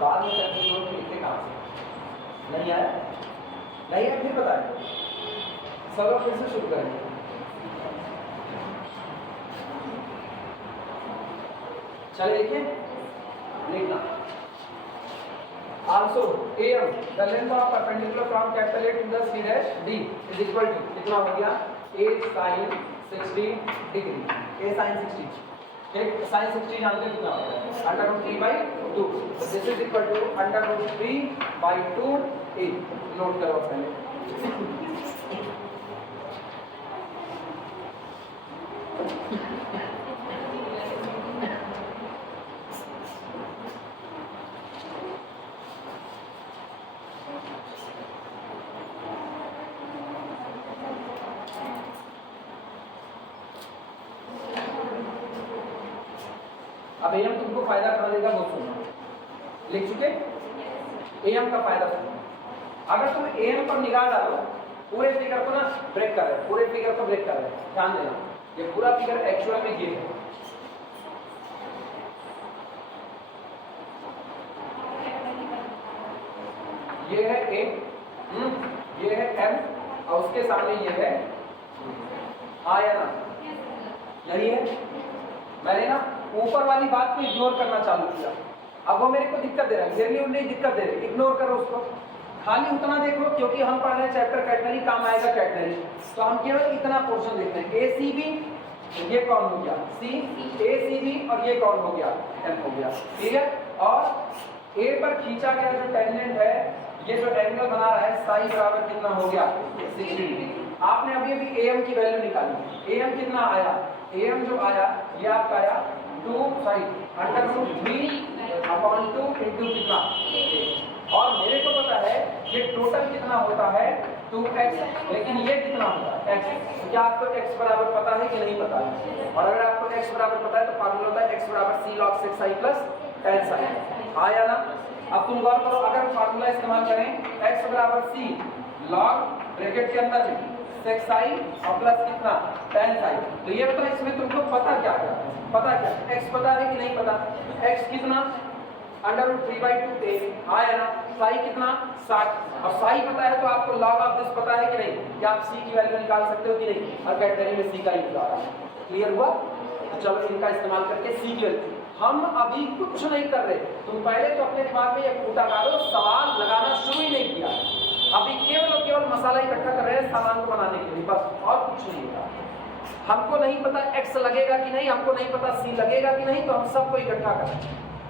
बाद में लिखते कहाँ से, नहीं आया? नहीं है फिर बताएं, सब फिर से शुरू करेंगे। चलिए देखिए, लिखना also AM the length of perpendicular from capital A to the C dash D is equal to कितना हो गया A sin 60 degree, A sin 60, ठीक, sin 60 जानते हैं कितना होता है √3/2, so this is equal to √3/2A, note करो पहले। अब AM तुमको फायदा कहाँ देगा वो सुनो, लिख चुके? AM का फायदा सुनो। अगर तुम AM पर निगाह डालो, पूरे फिगर को ना ब्रेक कर रहे हैं, पूरे फिगर को ब्रेक कर रहे हैं, ध्यान देना, ये पूरा फिगर एक्चुअल में ये है। ये है A, ये है M और उसके सामने ये है आया ना, यही है। मैंने ना ऊपर वाली बात को इग्नोर करना चालू किया, अब वो मेरे को दिक्कत दे रहा है, मेरे लिए नहीं दिक्कत दे रही, इग्नोर करो उसको, खाली उतना देखो, क्योंकि हम पढ़ रहे हैं चैप्टर कैटनरी, काम आएगा कैटनरी, तो हम केवल इतना पोर्शन देखते हैं। ACB ये कौन हो गया, C, ACB और ये कौन हो गया, M हो गया, ठीक है। और A पर खींचा गया जो टेंजेंट है, ये जो एंगल बना रहा है साई बराबर कितना हो गया, 60 डिग्री। आपने अभी अभी AM की वैल्यू निकाली, AM कितना आया, AM जो आया ये आपका आया √3/2 इंटू कितना, और मेरे को पता है ये टोटल कितना होता है 2x, लेकिन ये कितना होता है x। क्या आपको x बराबर पता है कि नहीं पता है? और अगर आपको x बराबर पता है तो फार्मूला होता है x बराबर c log 6i plus tan psi, आया ना। अब तुम गौर करो, अगर फार्मूला इस्तेमाल करें x बराबर c log ब्रैकेट के अंदर 6i और प्लस कितना tan psi, तो ये बताओ इसमें तुमको पता क्या है, पता क्या x पता है कि नहीं पता? x कितना √3/2 आया ना, psi कितना 60, और psi पता है तो आपको log ऑफ दिस पता है कि नहीं, कि आप c की वैल्यू निकाल सकते हो कि नहीं, और कैटेगरी में c का यूज आ रहा है। क्लियर हुआ? तो चलो इनका इस्तेमाल करके c की वैल्यू, हम अभी कुछ नहीं कर रहे, तुम पहले तो अपने दिमाग में ये फूटा डालो, सवाल लगाना शुरू ही नहीं किया, अभी केवल और केवल मसाला इकट्ठा कर रहे हैं सामान को बनाने के लिए, बस और कुछ नहीं होगा। हमको नहीं पता x लगेगा कि नहीं, हमको नहीं पता c लगेगा कि नहीं, तो हम सबको इकट्ठा कर रहे हैं,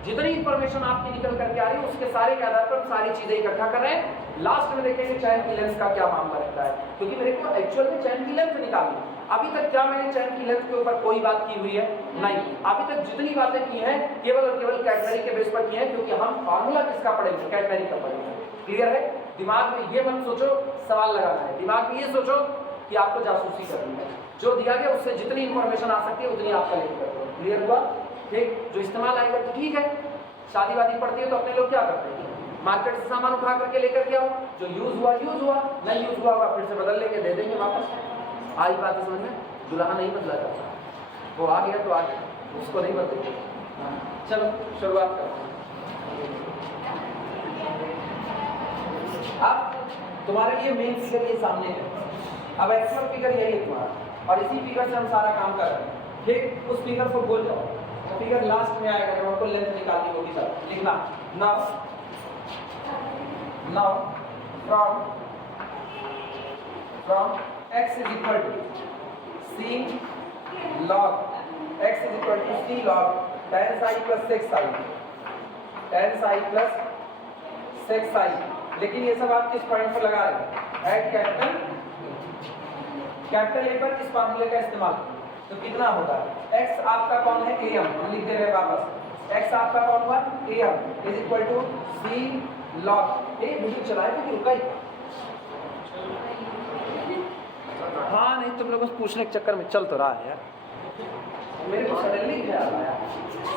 जितनी इंफॉर्मेशन आपकी निकल करके आ रही है उसके सारे के आधार पर सारी चीजें इकट्ठा कर रहे हैं। लास्ट में देखेंगे चैन की लेंथ का क्या मामला रहता है, क्योंकि मेरे को एक्चुअल में चैन की लेंथ निकालनी है। अभी तक क्या मैंने चैन की लेंथ के ऊपर कोई बात की हुई है? नहीं, अभी तक जितनी बातें की हैं केवल और केवल कैटेगरी के बेस पर की हैं, क्योंकि हम फार्मूला किसका पढ़ेंगे, कैटेगरी का पढ़ेंगे। क्लियर है? दिमाग में ये मत सोचो सवाल लगाना है, दिमाग में ये सोचो कि आपको जासूसी करनी है, जो दिया गया उससे जितनी इंफॉर्मेशन आ सकती है उतनी आप कलेक्ट करो। क्लियर हुआ? ठीक, जो इस्तेमाल आएगा तो ठीक है। शादी वादी पड़ती है तो अपने लोग क्या करते हैं, मार्केट से सामान उठा करके लेकर के आओ, जो यूज हुआ, नहीं यूज हुआ होगा फिर से बदल लेके दे देंगे वापस। आई बात है समझ में? दुल्हा नहीं बदला जाता, वो आ गया तो आ गया, उसको नहीं बदलेंगे। चलो शुरुआत करते हैं। अब तुम्हारे लिए मेन फिगर ये सामने है, अब एक्चुअल फिगर यही है तुम्हारा, और इसी फिगर से हम सारा काम कर रहे हैं। ठीक, उस फिगर को भूल जाओ, तो फिगर लास्ट में आएगा जब आपको लेंथ निकालनी होगी तब लिखना। Now from x is equal to c log x is equal to c log tan psi plus 6i, tan psi plus 6i, लेकिन ये सब आप किस पॉइंट पर लगा रहे हैं, एट कैपिटल ए पर इस फार्मूले का इस्तेमाल, तो कितना होगा, x आपका कौन है, am, हम लिख दे रहे हैं वापस, x आपका कौन हुआ, am is equal to c log, ये वीडियो चलाए तो रुका ही, हाँ नहीं तुम लोग बस पूछने के चक्कर में चल तो रहा है यार, मेरे को सडनली ख्याल आया,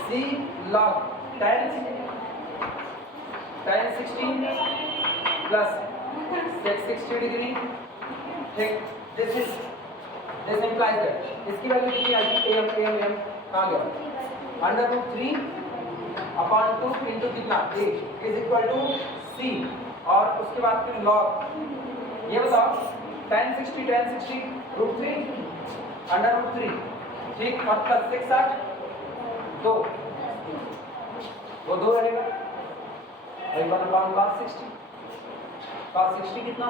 c log tan 16 plus 660 degree, ठीक, दिस implies that इसकी वैल्यू कितनी आएगी, am कहाँ गया, √3/2 इंटू कितना a is equal to c, और उसके बाद फिर log, ये बताओ tan 60 √3 √3, ठीक, और प्लस 6 2, वो 2 रहेगा, भाई 1/cos 60 कितना,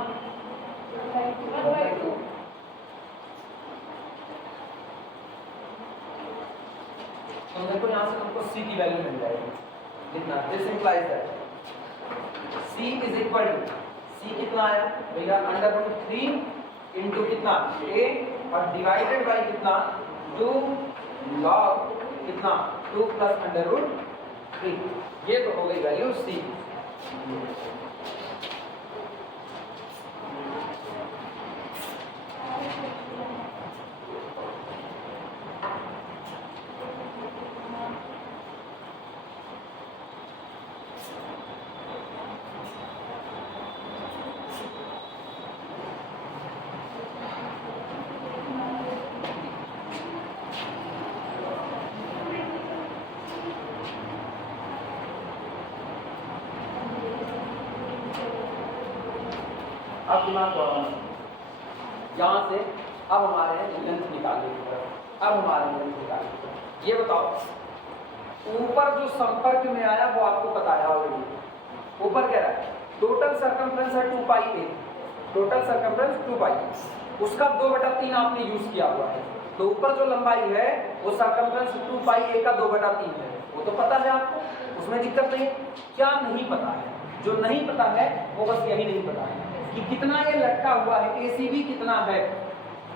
1/2, तो देखो यहाँ से तुमको c की वैल्यू मिल जाएगी कितना, this implies that c is equal to, c कितना आया भैया, √3 इंटू कितना a और डिवाइडेड बाय कितना 2 log कितना 2 प्लस अंडर रूट 3। ये तो हो गई वैल्यू सी। अब दिमाग दौड़ाना, यहाँ से अब हमारे लेंथ निकालने की तरफ, अब हमारे लेंथ निकालने। ये बताओ ऊपर जो संपर्क में आया वो आपको बताया ऑलरेडी। ऊपर कह रहा है टोटल सर्कमफ्रेंस है 2 पाई ए, टोटल सर्कमफ्रेंस 2 पाई, उसका 2/3 आपने यूज किया हुआ है। तो ऊपर जो लंबाई है वो सर्कमफ्रेंस 2 पाई ए का 2/3 है, वो तो पता है आपको, उसमें दिक्कत नहीं। क्या नहीं पता है? जो नहीं पता है वो बस यही नहीं पता है कि कितना ये लटका हुआ है, ACB कितना है,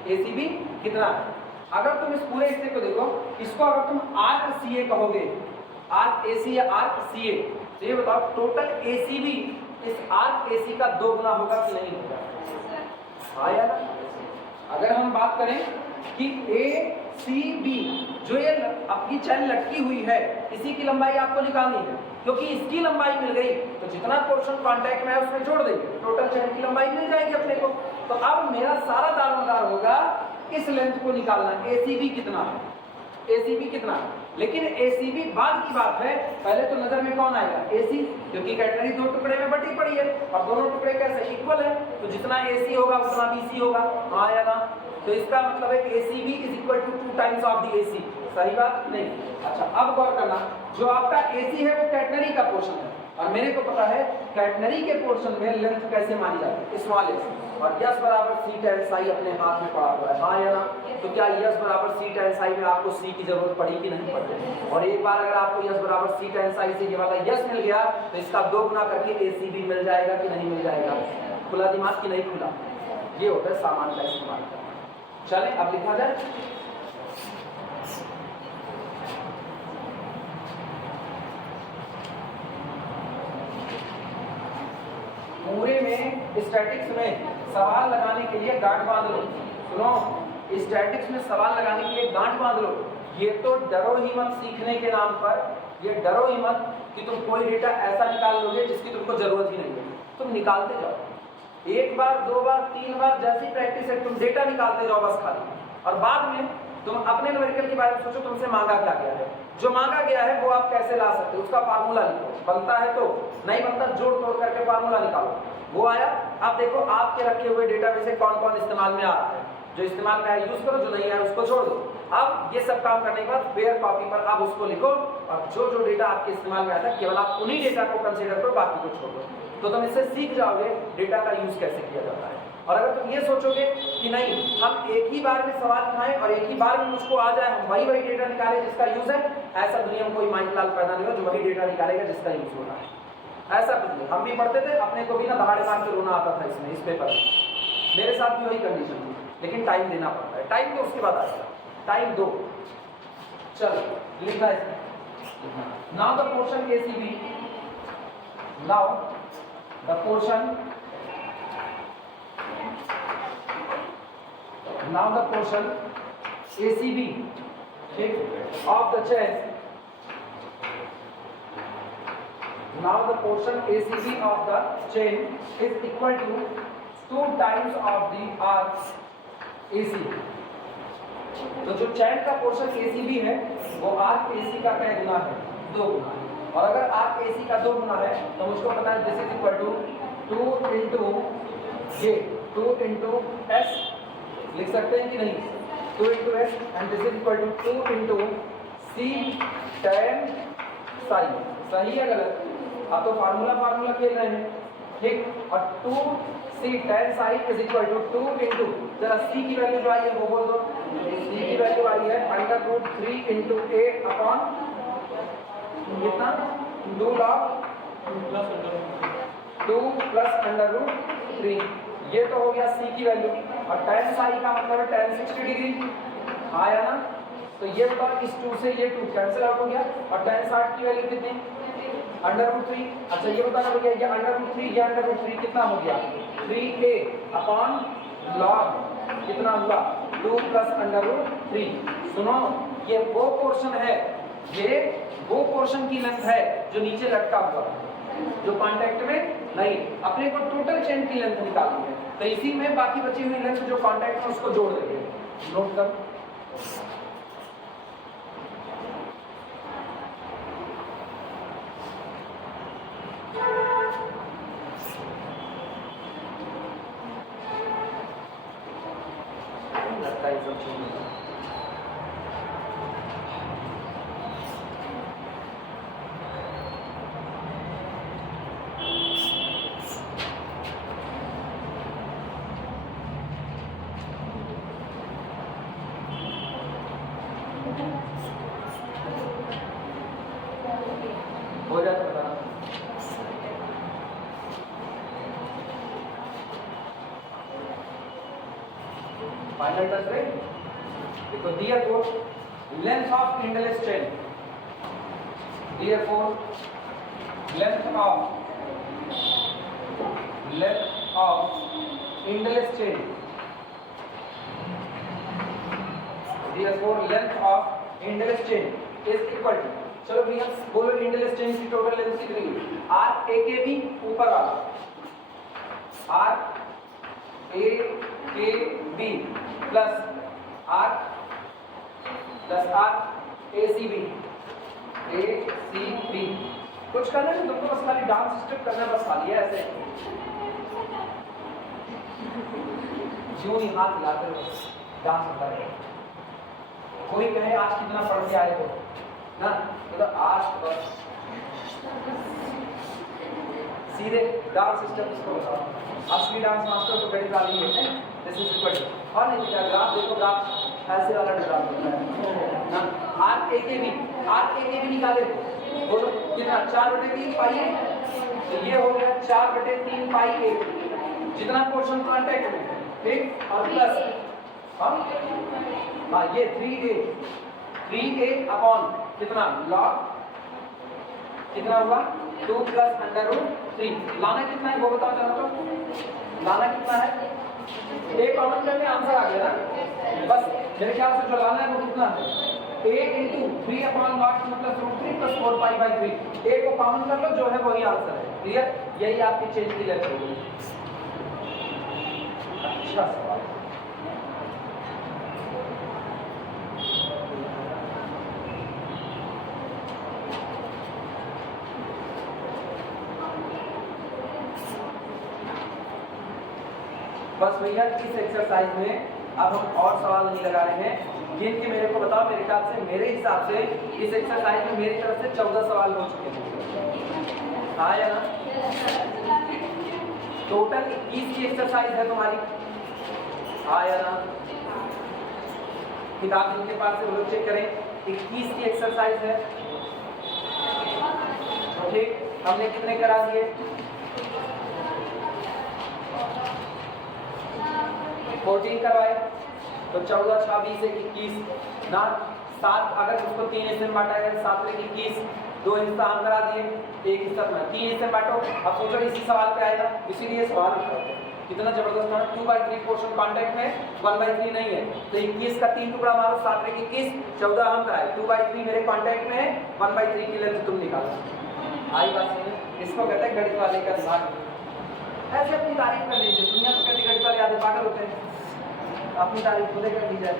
ACB कितना है। अगर तुम इस पूरे हिस्से को देखो, इसको अगर तुम आर्क CA कहोगे, आर्क AC या आर्क CA, तो ये बताओ टोटल ACB इस आर्क AC का 2 गुना होगा कि नहीं होगा? हाँ या ना? अगर हम बात करें कि ACB जो ये आपकी चैन लटकी हुई है, इसी की लंबाई आपको निकालनी है, क्योंकि इसकी लंबाई मिल गई तो जितना पोर्शन कांटेक्ट में है उसमें जोड़ देंगे, टोटल चैन की लंबाई मिल जाएगी अपने को। तो अब मेरा सारा दारोमदार होगा इस लेंथ को निकालना, ACB कितना है, ACB कितना है। लेकिन ACB बाद की बात है, पहले तो नजर में कौन आएगा? AC, क्योंकि कैटनरी 2 टुकड़े में बटी पड़ी है और दोनों टुकड़े कैसे इक्वल है, तो जितना AC होगा उतना BC होगा। हाँ या ना? तो इसका मतलब है कि ACB is equal to 2 times of the AC। सही बात नहीं? अच्छा, अब गौर करना, जो आपका AC है वो कैटनरी का पोर्शन है और मेरे को पता है कैटनरी के पोर्शन में लेंथ कैसे मानी जाती है, स्मॉल s, और यस बराबर c tan psi अपने हाथ में पड़ा हुआ है। हाँ या ना? तो क्या यस बराबर c tan psi में आपको c की जरूरत पड़ी कि नहीं पड़ी? और एक बार अगर आपको यस बराबर c tan psi से ये वाला यस मिल गया तो इसका 2 गुना करके ACB मिल जाएगा कि नहीं मिल जाएगा? खुला दिमाग कि नहीं खुला? ये होता है सामान्य का इस्तेमाल करना। चले अब लिखा जाए। पूरे में स्टैटिक्स में सवाल लगाने के लिए गांठ बांध लो। सुनो, स्टैटिक्स में सवाल लगाने के लिए गांठ बांध लो। ये तो डरो ही मत सीखने के नाम पर, ये डरो ही मत कि तुम कोई डेटा ऐसा निकाल लोगे जिसकी तुमको जरूरत ही नहीं है। तुम निकालते जाओ, 1 बार 2 बार 3 बार जैसी प्रैक्टिस है तुम डेटा निकालते जाओ बस खाली। और बाद में तुम अपने न्यूमेरिकल के बारे में सोचो, तुमसे मांगा क्या गया है, जो मांगा गया है वो आप कैसे ला सकते हो, उसका फार्मूला लिखो, बनता है तो, नहीं बनता जोड़ तोड़ करके फार्मूला निकालो। वो आया, अब देखो आपके रखे हुए डेटा में से कौन कौन इस्तेमाल में आ रहा है, जो इस्तेमाल में आया यूज करो, जो नहीं आया उसको छोड़ दो। अब ये सब काम करने के बाद फेयर कॉपी पर आप उसको लिखो और जो जो डेटा आपके इस्तेमाल में आया था केवल आप उन्हीं डेटा को कंसीडर करो, बाकी को छोड़ दो। तो तुम इससे सीख जाओगे डेटा का यूज कैसे किया जाता है। और अगर तुम ये सोचोगे कि नहीं हम एक ही बार में सवाल उठाएं और एक ही बार में मुझको आ जाए, हम वही डेटा निकालें जिसका यूज है, ऐसा दुनिया में कोई माइकलाल पैदा नहीं हो जो वही डेटा निकालेगा जिसका यूज होना है। ऐसा कुछ नहीं। हम भी पढ़ते थे, अपने को भी ना दहाड़े मार के रोना आता था इसमें, इस पेपर में मेरे साथ भी वही कंडीशन थी, लेकिन टाइम देना पड़ता है। टाइम तो उसके बाद आएगा, टाइम दो। चलो लिखा है now the portion ACB, now the portion, now the portion ACB of the chain, now the portion ACB of the chain is equal to 2 times of the arc AC। तो जो चैन का पोर्शन ACB है वो arc AC का क्या गुना है? 2 गुना। और अगर आर्क AC का 2 गुना है तो मुझको पता है this is equal to 2 into ये 2 इंटू S लिख सकते हैं कि नहीं? 2 into S and this is equal to 2 into C tan psi। सही है गलत? अब तो फार्मूला खेल रहे हैं, ठीक। और 2C tan psi is equal to 2 into, जरा C की वैल्यू जो आई है वो बोल दो। C की वैल्यू आई है √3 इंटू A अपॉन कितना? 2 log 2 प्लस √3। ये तो हो गया C की वैल्यू। और tan psi का मतलब है tan 60 डिग्री। आया ना? तो ये बताओ इस 2 से ये 2 कैंसिल आउट हो गया और tan 60 की वैल्यू कितनी √3। अच्छा ये बताना भैया ये √3 ये √3 कितना हो गया 3a अपॉन log कितना हुआ 2 प्लस √3। सुनो ये वो पोर्शन है, ये वो पोर्शन की लेंथ है जो नीचे लटका हुआ जो कांटेक्ट में नहीं, अपने को टोटल चेन की लेंथ निकालनी है तो इसी में बाकी बची हुई लेंथ जो कांटेक्ट में उसको जोड़ देंगे। नोट कर हो जाता बताना। फाइनल टच पे देखो therefore length of endless chain, therefore length of endless chain, therefore length of endless chain is equal to, चलो भैया बोलो endless chain की टोटल लेंथ कितनी है r a के b ऊपर वाला r a के b plus r a c b कुछ करना नहीं तुमको बस खाली डांस स्टेप करना बस खाली है ऐसे क्यों नहीं हाथ हिलाते हो डांस होता है। कोई कहे आज कितना पढ़ के आए हो ना तो आज बस सीधे डांस स्टेप इसको बताओ। असली डांस मास्टर तो गणित वाली है दिस इज इक्वल और नहीं क्या ग्राफ देखो ग्राफ ऐसे वाला ग्राफ होता है ना r a के b निकाले बोलो कितना 4/3 पाई a तो ये हो गया 4/3 पाई a जितना पोर्शन कांटेक्ट में ठीक और प्लस हाँ ये 3a अपॉन कितना log कितना हुआ 2 प्लस √3 लाना कितना है वो बताओ जरा तो लाना कितना है a कॉमन करके आंसर आ गया ना बस मेरे ख्याल से जो लाना है वो कितना है a into 3 upon log 2 plus √3 plus 4π/3 a को कॉमन कर लो जो है वही आंसर है क्लियर यही आपकी चेंज की लेंथ होगी। अच्छा सवाल बस भैया इस एक्सरसाइज में अब हम और सवाल नहीं लगा रहे हैं गिन के मेरे को बताओ मेरे ख्याल से मेरे हिसाब से इस एक्सरसाइज में मेरी तरफ से 14 सवाल हो चुके हैं हाँ या ना टोटल 21 की एक्सरसाइज है तुम्हारी हाँ या ना किताब जिनके पास है वो लोग चेक करें 21 की एक्सरसाइज है ठीक हमने कितने करा दिए 14 करवाए तो 14 6 20 21 ना 7 अगर उसको 3 हिस्से में बांटा है 7 21 2 हिस्सा हम करा दिए 1 हिस्सा में 3 हिस्से में बांटो। अब सोचो इसी सवाल पे आएगा इसीलिए सवाल कितना जबरदस्त है 2/3 पोर्शन कांटेक्ट में 1/3 नहीं है तो 21 का 3 टुकड़ा मारो 7 21 14 हम कराए 2/3 मेरे कांटेक्ट में है 1/3 की लेंथ तुम निकालो। आई बात समझ इसको कहते हैं गणित वाले का दिमाग ऐसे अपनी तारीफ कर लीजिए दुनिया तो कहती गणित वाले आधे पागल होते हैं अपनी तारीफ खुद कर ली जाए।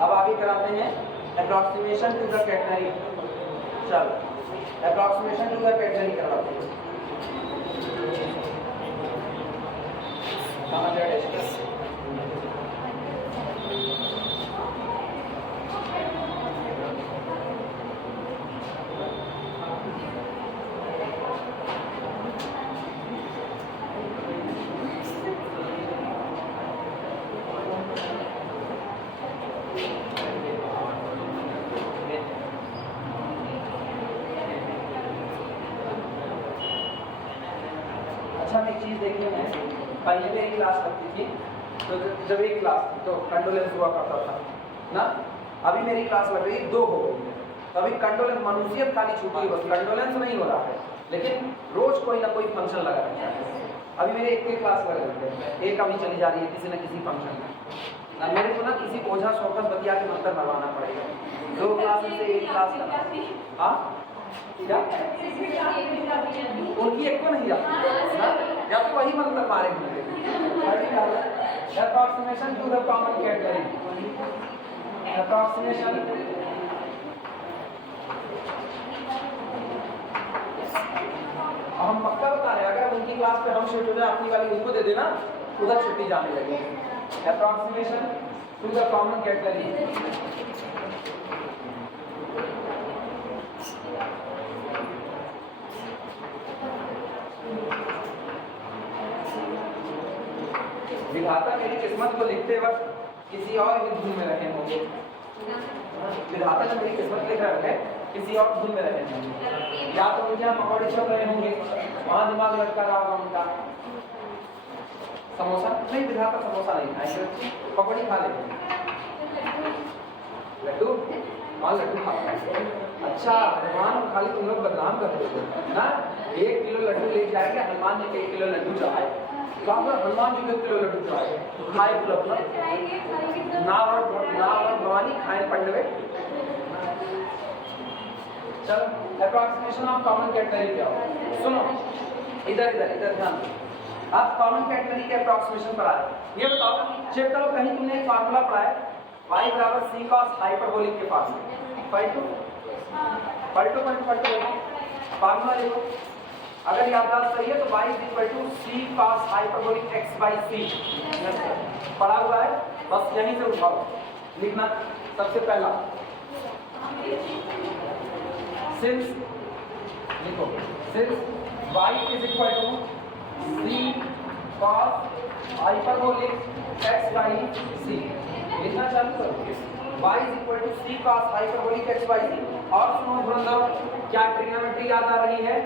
अब आगे कराते हैं अप्रॉक्सीमेशन टू द कैटेगरी। चलो अप्रॉक्सीमेशन टू द कैटेगरी करवाते हैं। अच्छा एक चीज़ देखिए, मैं पहले मेरी क्लास लगती थी तो जब एक क्लास थी तो कंडोलेंस हुआ करता था ना, अभी मेरी क्लास लग रही है 2 हो गई है, तो अभी कंडोलेंस मनुष्यत खाली छूटी है, बस कंडोलेंस नहीं हो रहा है, लेकिन रोज कोई ना कोई फंक्शन लगा रहता है। अभी मेरे एक क्लास लग रही है, एक अभी चली जा रही है किसी न किसी फंक्शन में। मेरे को ना किसी ओझा शौकत बतिया के मंत्र मरवाना पड़ेगा, 2 क्लास में से 1 क्लास का। हाँ क्या उनकी एक को नहीं जाती ना, या तो वही मंत्र मारे मुझे। Approximation to the common category, approximation हम पक्का बता रहे हैं, अगर उनकी क्लास पे हम शिफ्ट हो जाए, अपनी वाली उनको दे देना, उधर छुट्टी जाने लगी। Approximation to the common category, विधाता मेरी किस्मत को लिखते वक्त किसी और ही धुन में रहे होंगे। विधाता जब मेरी किस्मत लिख रहे होंगे किसी और धुन में रहे होंगे, या तो उनके यहाँ पकौड़े चल रहे होंगे, वहां दिमाग लटका रहा होगा उनका। समोसा नहीं, विधाता समोसा नहीं खाएंगे, पकौड़ी खा लेंगे। लड्डू, हाँ लड्डू खाता है। अच्छा हनुमान खाली तुम लोग बदनाम करते हो ना, 1 किलो लड्डू ले जाएंगे, हनुमान जी 1 किलो लड्डू चढ़ाए, हनुमान जी 1 किलो लड्डू चढ़ाए, खाए पूरा ना और भवानी खाए पंडवे। चलो अप्रॉक्सीमेशन ऑफ कॉमन कैटेगरी क्या हो, सुनो इधर इधर इधर ध्यान। आप कॉमन कैटेगरी के अप्रॉक्सीमेशन पर आए, ये बताओ चेक करो कहीं तुमने एक फार्मूला पढ़ा है y बराबर c cos हाइपरबोलिक के फार्मूला, पलटो फार्मूला देखो, अगर याददाश्त सही है तो y c cos hyperbolic x by c पढ़ा हुआ है, बस यहीं से उठाओ लिखना। सबसे पहला सिंस लिखो, since y is equal to c cos hyperbolic x by c, लिखना चालू करो। y is equal to c cos hyperbolic x by c। और सुनो धुरंधर, क्या ट्रिग्नोमेट्री याद आ रही है?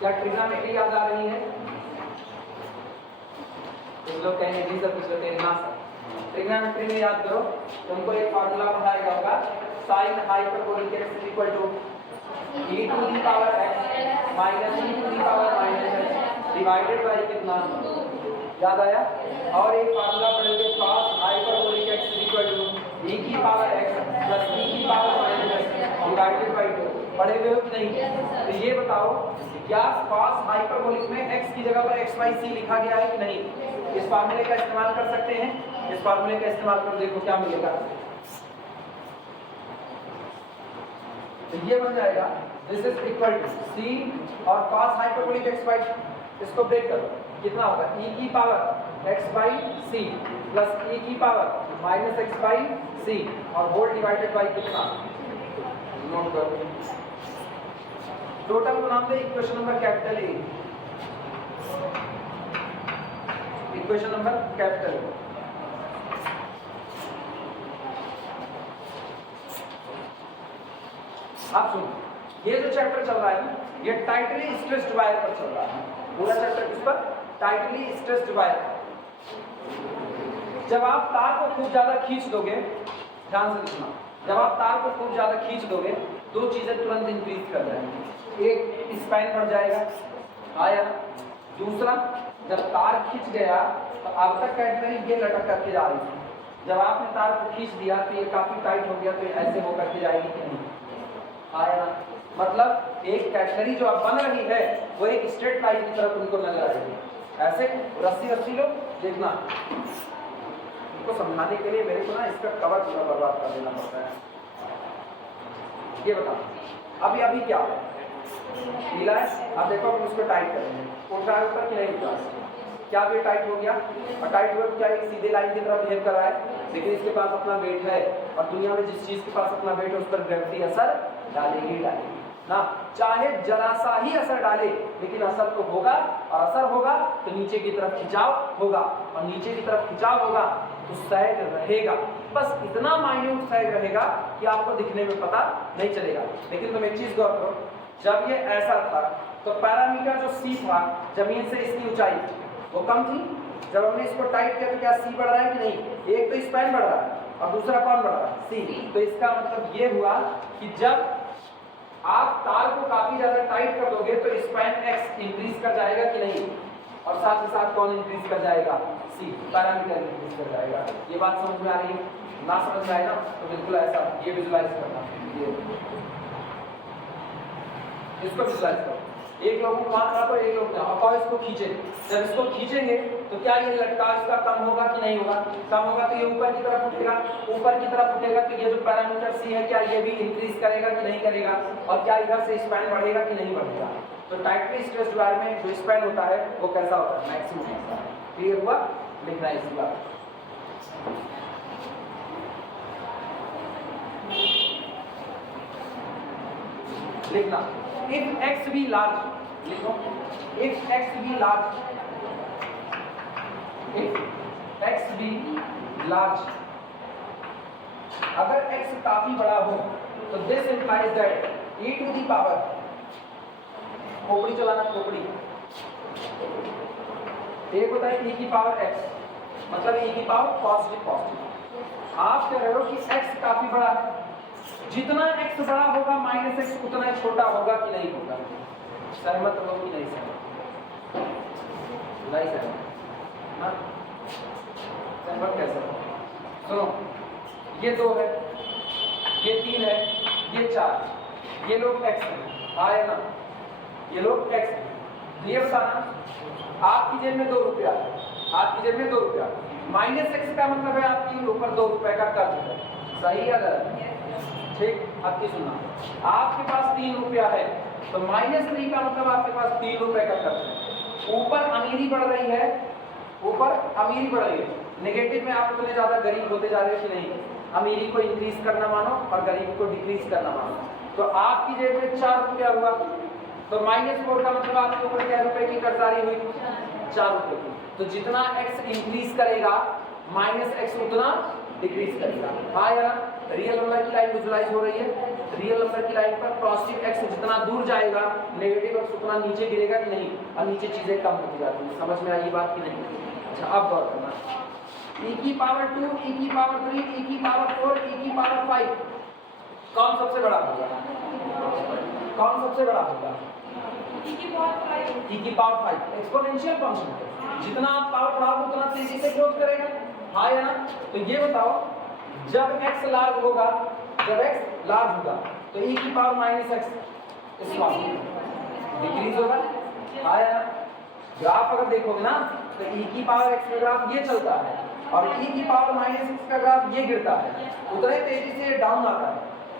क्या ट्रिग्नोमेट्री याद आ रही है? कुछ लोग कहेंगे जी सर, कुछ लोग कहेंगे ना सर। ट्रिग्नोमेट्री में याद करो, तुमको एक फार्मूला पढ़ाया गया होगा, sin hyperbolic x is equal to e to the power x minus e to the power minus x divided by कितना, याद आया? और एक फार्मूला पढ़ेंगे cos hyperbolic x is equal to e की पावर x plus e की power minus x divided by 2, पढ़े हुए हो कि नहीं? तो ये बताओ क्या cos हाइपरबोलिक में x की जगह पर x by c लिखा गया है कि नहीं? इस फार्मूले का इस्तेमाल कर सकते हैं, इस फार्मूले का इस्तेमाल करो, देखो क्या मिलेगा। तो ये बन जाएगा this is equal to c और cos हाइपरबोलिक x by, इसको ब्रेक करो, कितना होगा e की power x by c plus e की power minus x by c और होल डिवाइडेड बाय कितना, नोट करो। टोटल को नाम दे equation number capital A, equation number capital A. आप सुनो, ये जो चैप्टर चल रहा है ना, ये टाइटली स्ट्रेस्ड वायर पर चल रहा है। पूरा चैप्टर किस पर? Tightly stressed wire. जब आप तार को खूब ज्यादा खींच दोगे, ध्यान से सुनना, जब आप तार को खूब ज्यादा खींच दोगे, 2 चीजें तुरंत इंक्रीज कर जाएंगी, एक स्पैन बढ़ जाएगा, आया। दूसरा, जब तार खींच गया तो अब तक कैटेगरी ये लटक करके जा रही थी, जब आपने तार को खींच दिया तो ये काफी टाइट हो गया, तो ऐसे हो करके जाएगी कि नहीं, आया ना? मतलब एक कैटेगरी जो अब बन रही है वो एक स्ट्रेट लाइन की तरफ उनको नजर आएगी। ऐसे रस्सी लो, देखना इनको समझाने के लिए मेरे को ना इसका कवर पूरा बर्बाद कर देना पड़ता है। ये बता अभी क्या है, ढीला है, अब देखो हम उसको टाइट करेंगे, उल्टा है ऊपर कि नहीं उल्टा, क्या ये टाइट हो गया? और टाइट हुआ तो क्या एक सीधे लाइन की तरफ बिहेव कर रहा है, लेकिन इसके पास अपना वेट है, और दुनिया में जिस चीज के पास अपना वेट है उस पर ग्रेविटी असर डालेगी ना, चाहे जरा सा ही असर डाले, लेकिन असर तो होगा, और असर होगा तो नीचे की तरफ खिंचाव होगा, और नीचे की तरफ खिंचाव होगा तो सैग रहेगा, बस इतना माइन्यूट सैग रहेगा कि आपको दिखने में पता नहीं चलेगा। लेकिन तुम एक चीज गौर करो, जब ये ऐसा था तो पैरामीटर जो सी था, जमीन से इसकी ऊंचाई, वो कम थी। जब हमने इसको टाइट किया तो क्या सी बढ़ रहा है कि नहीं? एक तो स्पैन बढ़ रहा है और दूसरा कौन बढ़ रहा है? सी। तो इसका मतलब ये हुआ कि जब आप तार को काफी ज्यादा टाइट कर दोगे तो स्पैन एक्स इंक्रीज कर जाएगा कि नहीं, और साथ ही साथ कौन इंक्रीज कर जाएगा? सी, पैरामीटर इंक्रीज कर जाएगा। ये बात समझ में आ रही है? ना समझ में आए ना तो बिल्कुल ऐसा ये विजुलाइज करना, ये इसको विजुलाइज करो। एक लोगों को वहां खड़ा तो एक लोग आप इसको खींचे, जब इसको खींचेंगे तो क्या ये लटकाव इसका कम होगा कि नहीं होगा? कम होगा तो ये ऊपर की तरफ उठेगा, ऊपर की तरफ उठेगा तो ये जो पैरामीटर सी है क्या ये भी इंक्रीज करेगा कि नहीं करेगा, और क्या इधर से स्पैन बढ़ेगा कि नहीं बढ़ेगा? तो टाइटली स्ट्रेस्ड वायर में जो स्पैन होता है वो कैसा होता है? मैक्सिमम होता है। क्लियर हुआ? लिखना है इसी बात लिखना। If x be large, लिखो, if x be large, if x be large, अगर x काफी बड़ा हो तो this implies that e to the power, खोपड़ी चलाना, खोपड़ी, एक होता है e की पावर x, मतलब e की पावर पॉजिटिव। आप कह रहे हो कि x काफी बड़ा है, जितना x बड़ा होगा माइनस x उतना छोटा होगा कि नहीं होगा? सहमत हो कि नहीं सहमत? नहीं सहमत ना? सहमत कैसे हो? सुनो, ये 2 है, ये 3 है, ये 4, ये लोग x है, आए ना? ये लोग x है। ये बताना, आपकी जेब में 2 रुपया है, आपकी जेब में 2 रुपया, माइनस x का मतलब है आपके ऊपर 2 रुपए का कर्ज है, सही या गलत? ठीक, आपकी सुनना, आपके पास 3 रुपया है तो -3 का मतलब आपके पास 3 रुपए का खर्च है। ऊपर अमीरी बढ़ रही है, ऊपर अमीरी बढ़ रही है, नेगेटिव में आप उतने ज्यादा गरीब होते जा रहे हो कि नहीं? अमीरी को इंक्रीज करना मानो और गरीबी को डिक्रीज करना मानो। तो आपकी जेब में 4 रुपया हुआ तो -4 का मतलब आपके ऊपर क्या रुपए की कर्जदारी हुई? 4 रुपए की। तो जितना x इंक्रीज करेगा -x उतना डिक्रीज करेगा। हाँ या ना? रियल नंबर की लाइन विजुलाइज हो रही है। रियल नंबर की लाइन पर पॉजिटिव x जितना दूर जाएगा नेगेटिव x उतना नीचे गिरेगा कि नहीं, और नीचे चीजें कम होती जाती हैं। समझ में आई बात कि नहीं? अच्छा, अब गौर करना, e की पावर 2, e की पावर 3, e की पावर 4, e की पावर 5, कौन सबसे बड़ा होगा? कौन सबसे बड़ा होगा? e की पावर 5। e की पावर 5 एक्सपोनेंशियल फंक्शन है, जितना आप पावर बढ़ाओगे उतना तेजी से ग्रोथ करेगा। हाँ या ना? तो ये बताओ, जब x लार्ज होगा, जब x लार्ज होगा तो e की पावर -x स्मॉल डिक्रीज होगा। हाँ या ना? ग्राफ अगर देखोगे ना तो e की पावर x का ग्राफ ये चलता है और e की पावर -x का ग्राफ ये गिरता है, उतने तेजी से डाउन आता है।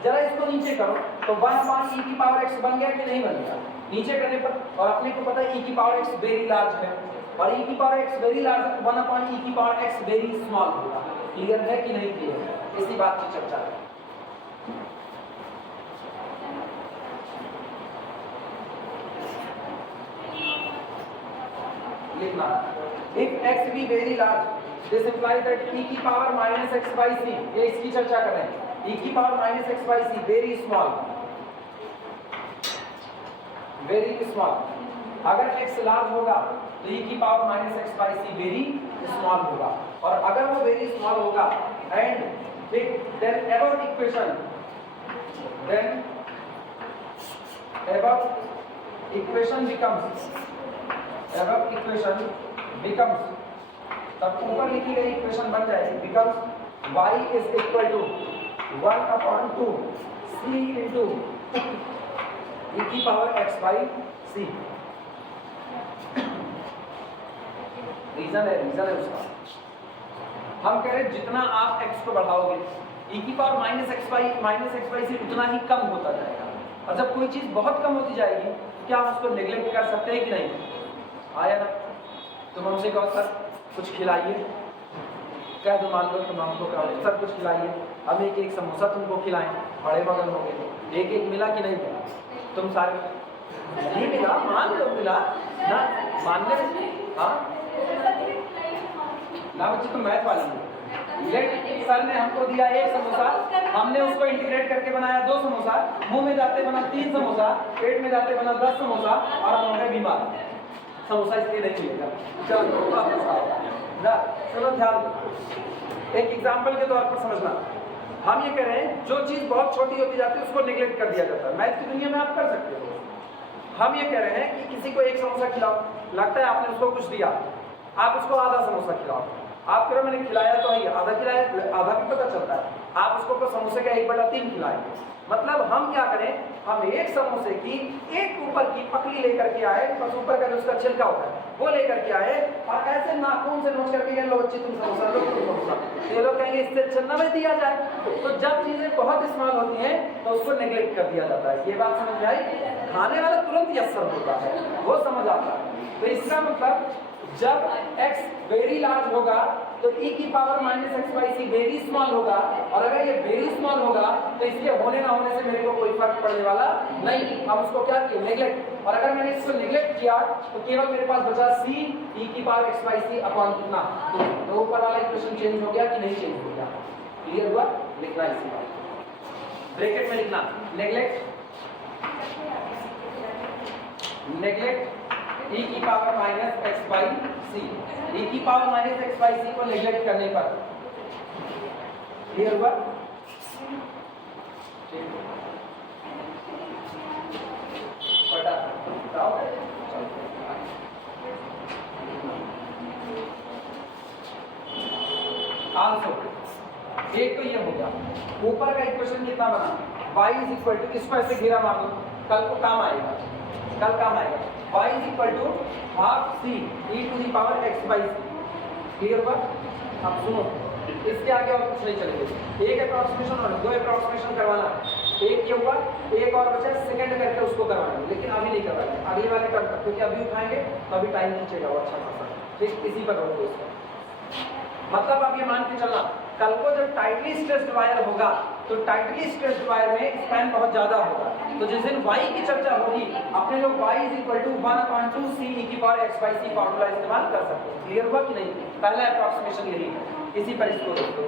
जरा इसको नीचे करो तो 1/e की पावर x बन गया कि नहीं बन गया? नीचे करने पर, और अपने को पता है e की पावर x वेरी लार्ज है और e की पावर x वेरी लार्ज है तो 1/e की पावर x वेरी स्मॉल होगा। क्लियर है कि नहीं क्लियर? इसी बात की चर्चा है। लिखना, if x be very large, this implies that e की पावर -x/c, ये इसकी चर्चा कर रहे हैं, e की power -x/c very small, very small। अगर x लार्ज होगा तो e की पावर -x/c वेरी स्मॉल होगा, और अगर वो वेरी स्मॉल होगा and then above equation becomes तब ऊपर लिखी गई इक्वेशन बन जाएगी, becomes y is equal to 1/2 c into e की पावर x/c। रीजन है उसका, हम कह रहे हैं जितना आप x को बढ़ाओगे e की पावर -x/c उतना ही कम होता जाएगा, और जब कोई चीज बहुत कम होती जाएगी तो क्या हम उसको नेग्लेक्ट कर सकते हैं कि नहीं? आया ना? तुम हमसे कहो सर कुछ खिलाइए, कह दो, मान लो तुम हमको कहो सर कुछ खिलाइए, हम एक समोसा तुमको खिलाएं, बड़े बगल हो गए, एक मिला कि नहीं मिला? तुम सारे नहीं मिला, मान लो मिला ना, मान ले। हाँ ना बच्चे, तुम मैथ वाली हो, लेट सर ने हमको दिया एक समोसा, हमने उसको इंटीग्रेट करके बनाया 2 समोसा, मुंह में जाते बना 3 समोसा, पेट में जाते बना 10 समोसा और हम हो गए बीमार। समोसा इसलिए नहीं मिलेगा। चलो वापस आओ ना, चलो ध्यान दो। एक एग्जांपल के तौर पर समझना, हम ये कह रहे हैं जो चीज बहुत छोटी होती जाती है उसको नेग्लेक्ट कर दिया जाता है। मैथ की दुनिया में आप कर सकते हो। हम ये कह रहे हैं कि किसी को एक समोसा खिलाओ, लगता है आपने उसको कुछ दिया, आप उसको आधा समोसा खिलाओ। आप कह रहे हो मैंने खिलाया तो है, आधा खिलाया, आधा भी पता चलता है, आप उसको समोसे का 1/3 खिलाएंगे। मतलब हम क्या करें, हम एक समोसे की एक ऊपर की पकड़ी लेकर के आए, बस ऊपर का जो उसका छिलका होता है वो लेकर के आए और ऐसे नाखून से नोच करके लो बच्ची तुम समोसा लो, तुम समोसा। ये लोग कहेंगे इससे अच्छा ना दिया जाए। तो जब चीजें बहुत इस्तेमाल होती हैं तो उसको नेग्लेक्ट कर दिया जाता है। ये बात समझ में आई? खाने वाला तुरंत यस्सर होता है, वो समझ आता है। तो इसका मतलब जब x वेरी लार्ज होगा तो e की पावर -x/c वेरी स्मॉल होगा, और अगर ये वेरी स्मॉल होगा तो इसके होने ना होने से मेरे को कोई फर्क पड़ने वाला नहीं। हम उसको क्या किए, नेग्लेक्ट। और अगर मैंने इसको नेग्लेक्ट किया तो केवल मेरे पास बचा c e की पावर x/c अपॉन कितना, तो ऊपर वाला इक्वेशन चेंज हो गया कि नहीं चेंज हो गया? क्लियर हुआ? लिखना इसी बात ब्रैकेट में लिखना, नेग्लेक्ट e की पावर -x/c, e की पावर -x/c को नेग्लेक्ट करने पर। क्लियर हुआ? आल्सो एक तो ये हो गया। ऊपर का इक्वेशन कितना बना, y इसको ऐसे घेरा मार दो, कल को काम आएगा, कल काम आएगा। y ½ c e⁻x/c। क्लियर हुआ? अब सुनो, इसके आगे और कुछ नहीं चलेगा। एक अप्रॉक्सीमेशन और 2 अप्रॉक्सीमेशन करवाना है। एक ये हुआ, एक और बचा सेकंड करके उसको करवाएंगे, लेकिन अभी नहीं करवाएंगे, अगले वाले टर्म तक, क्योंकि अभी उठाएंगे तो अभी टाइम खींचेगा वो अच्छा खासा। ठीक, इसी पर रोक दो इसका। मतलब आप ये मान के चलना, कल को जब टाइटली स्ट्रेस्ड वायर होगा तो टाइटली स्ट्रेस्ड वायर में स्पैन बहुत ज्यादा होगा। तो जिस दिन y की चर्चा होगी अपने लोग y = 1/2 c e⁻x/c फॉर्मूला इस्तेमाल कर सकते हैं। क्लियर हुआ कि नहीं? पहला अप्रॉक्सीमेशन यही है, इसी पर इसको देखो।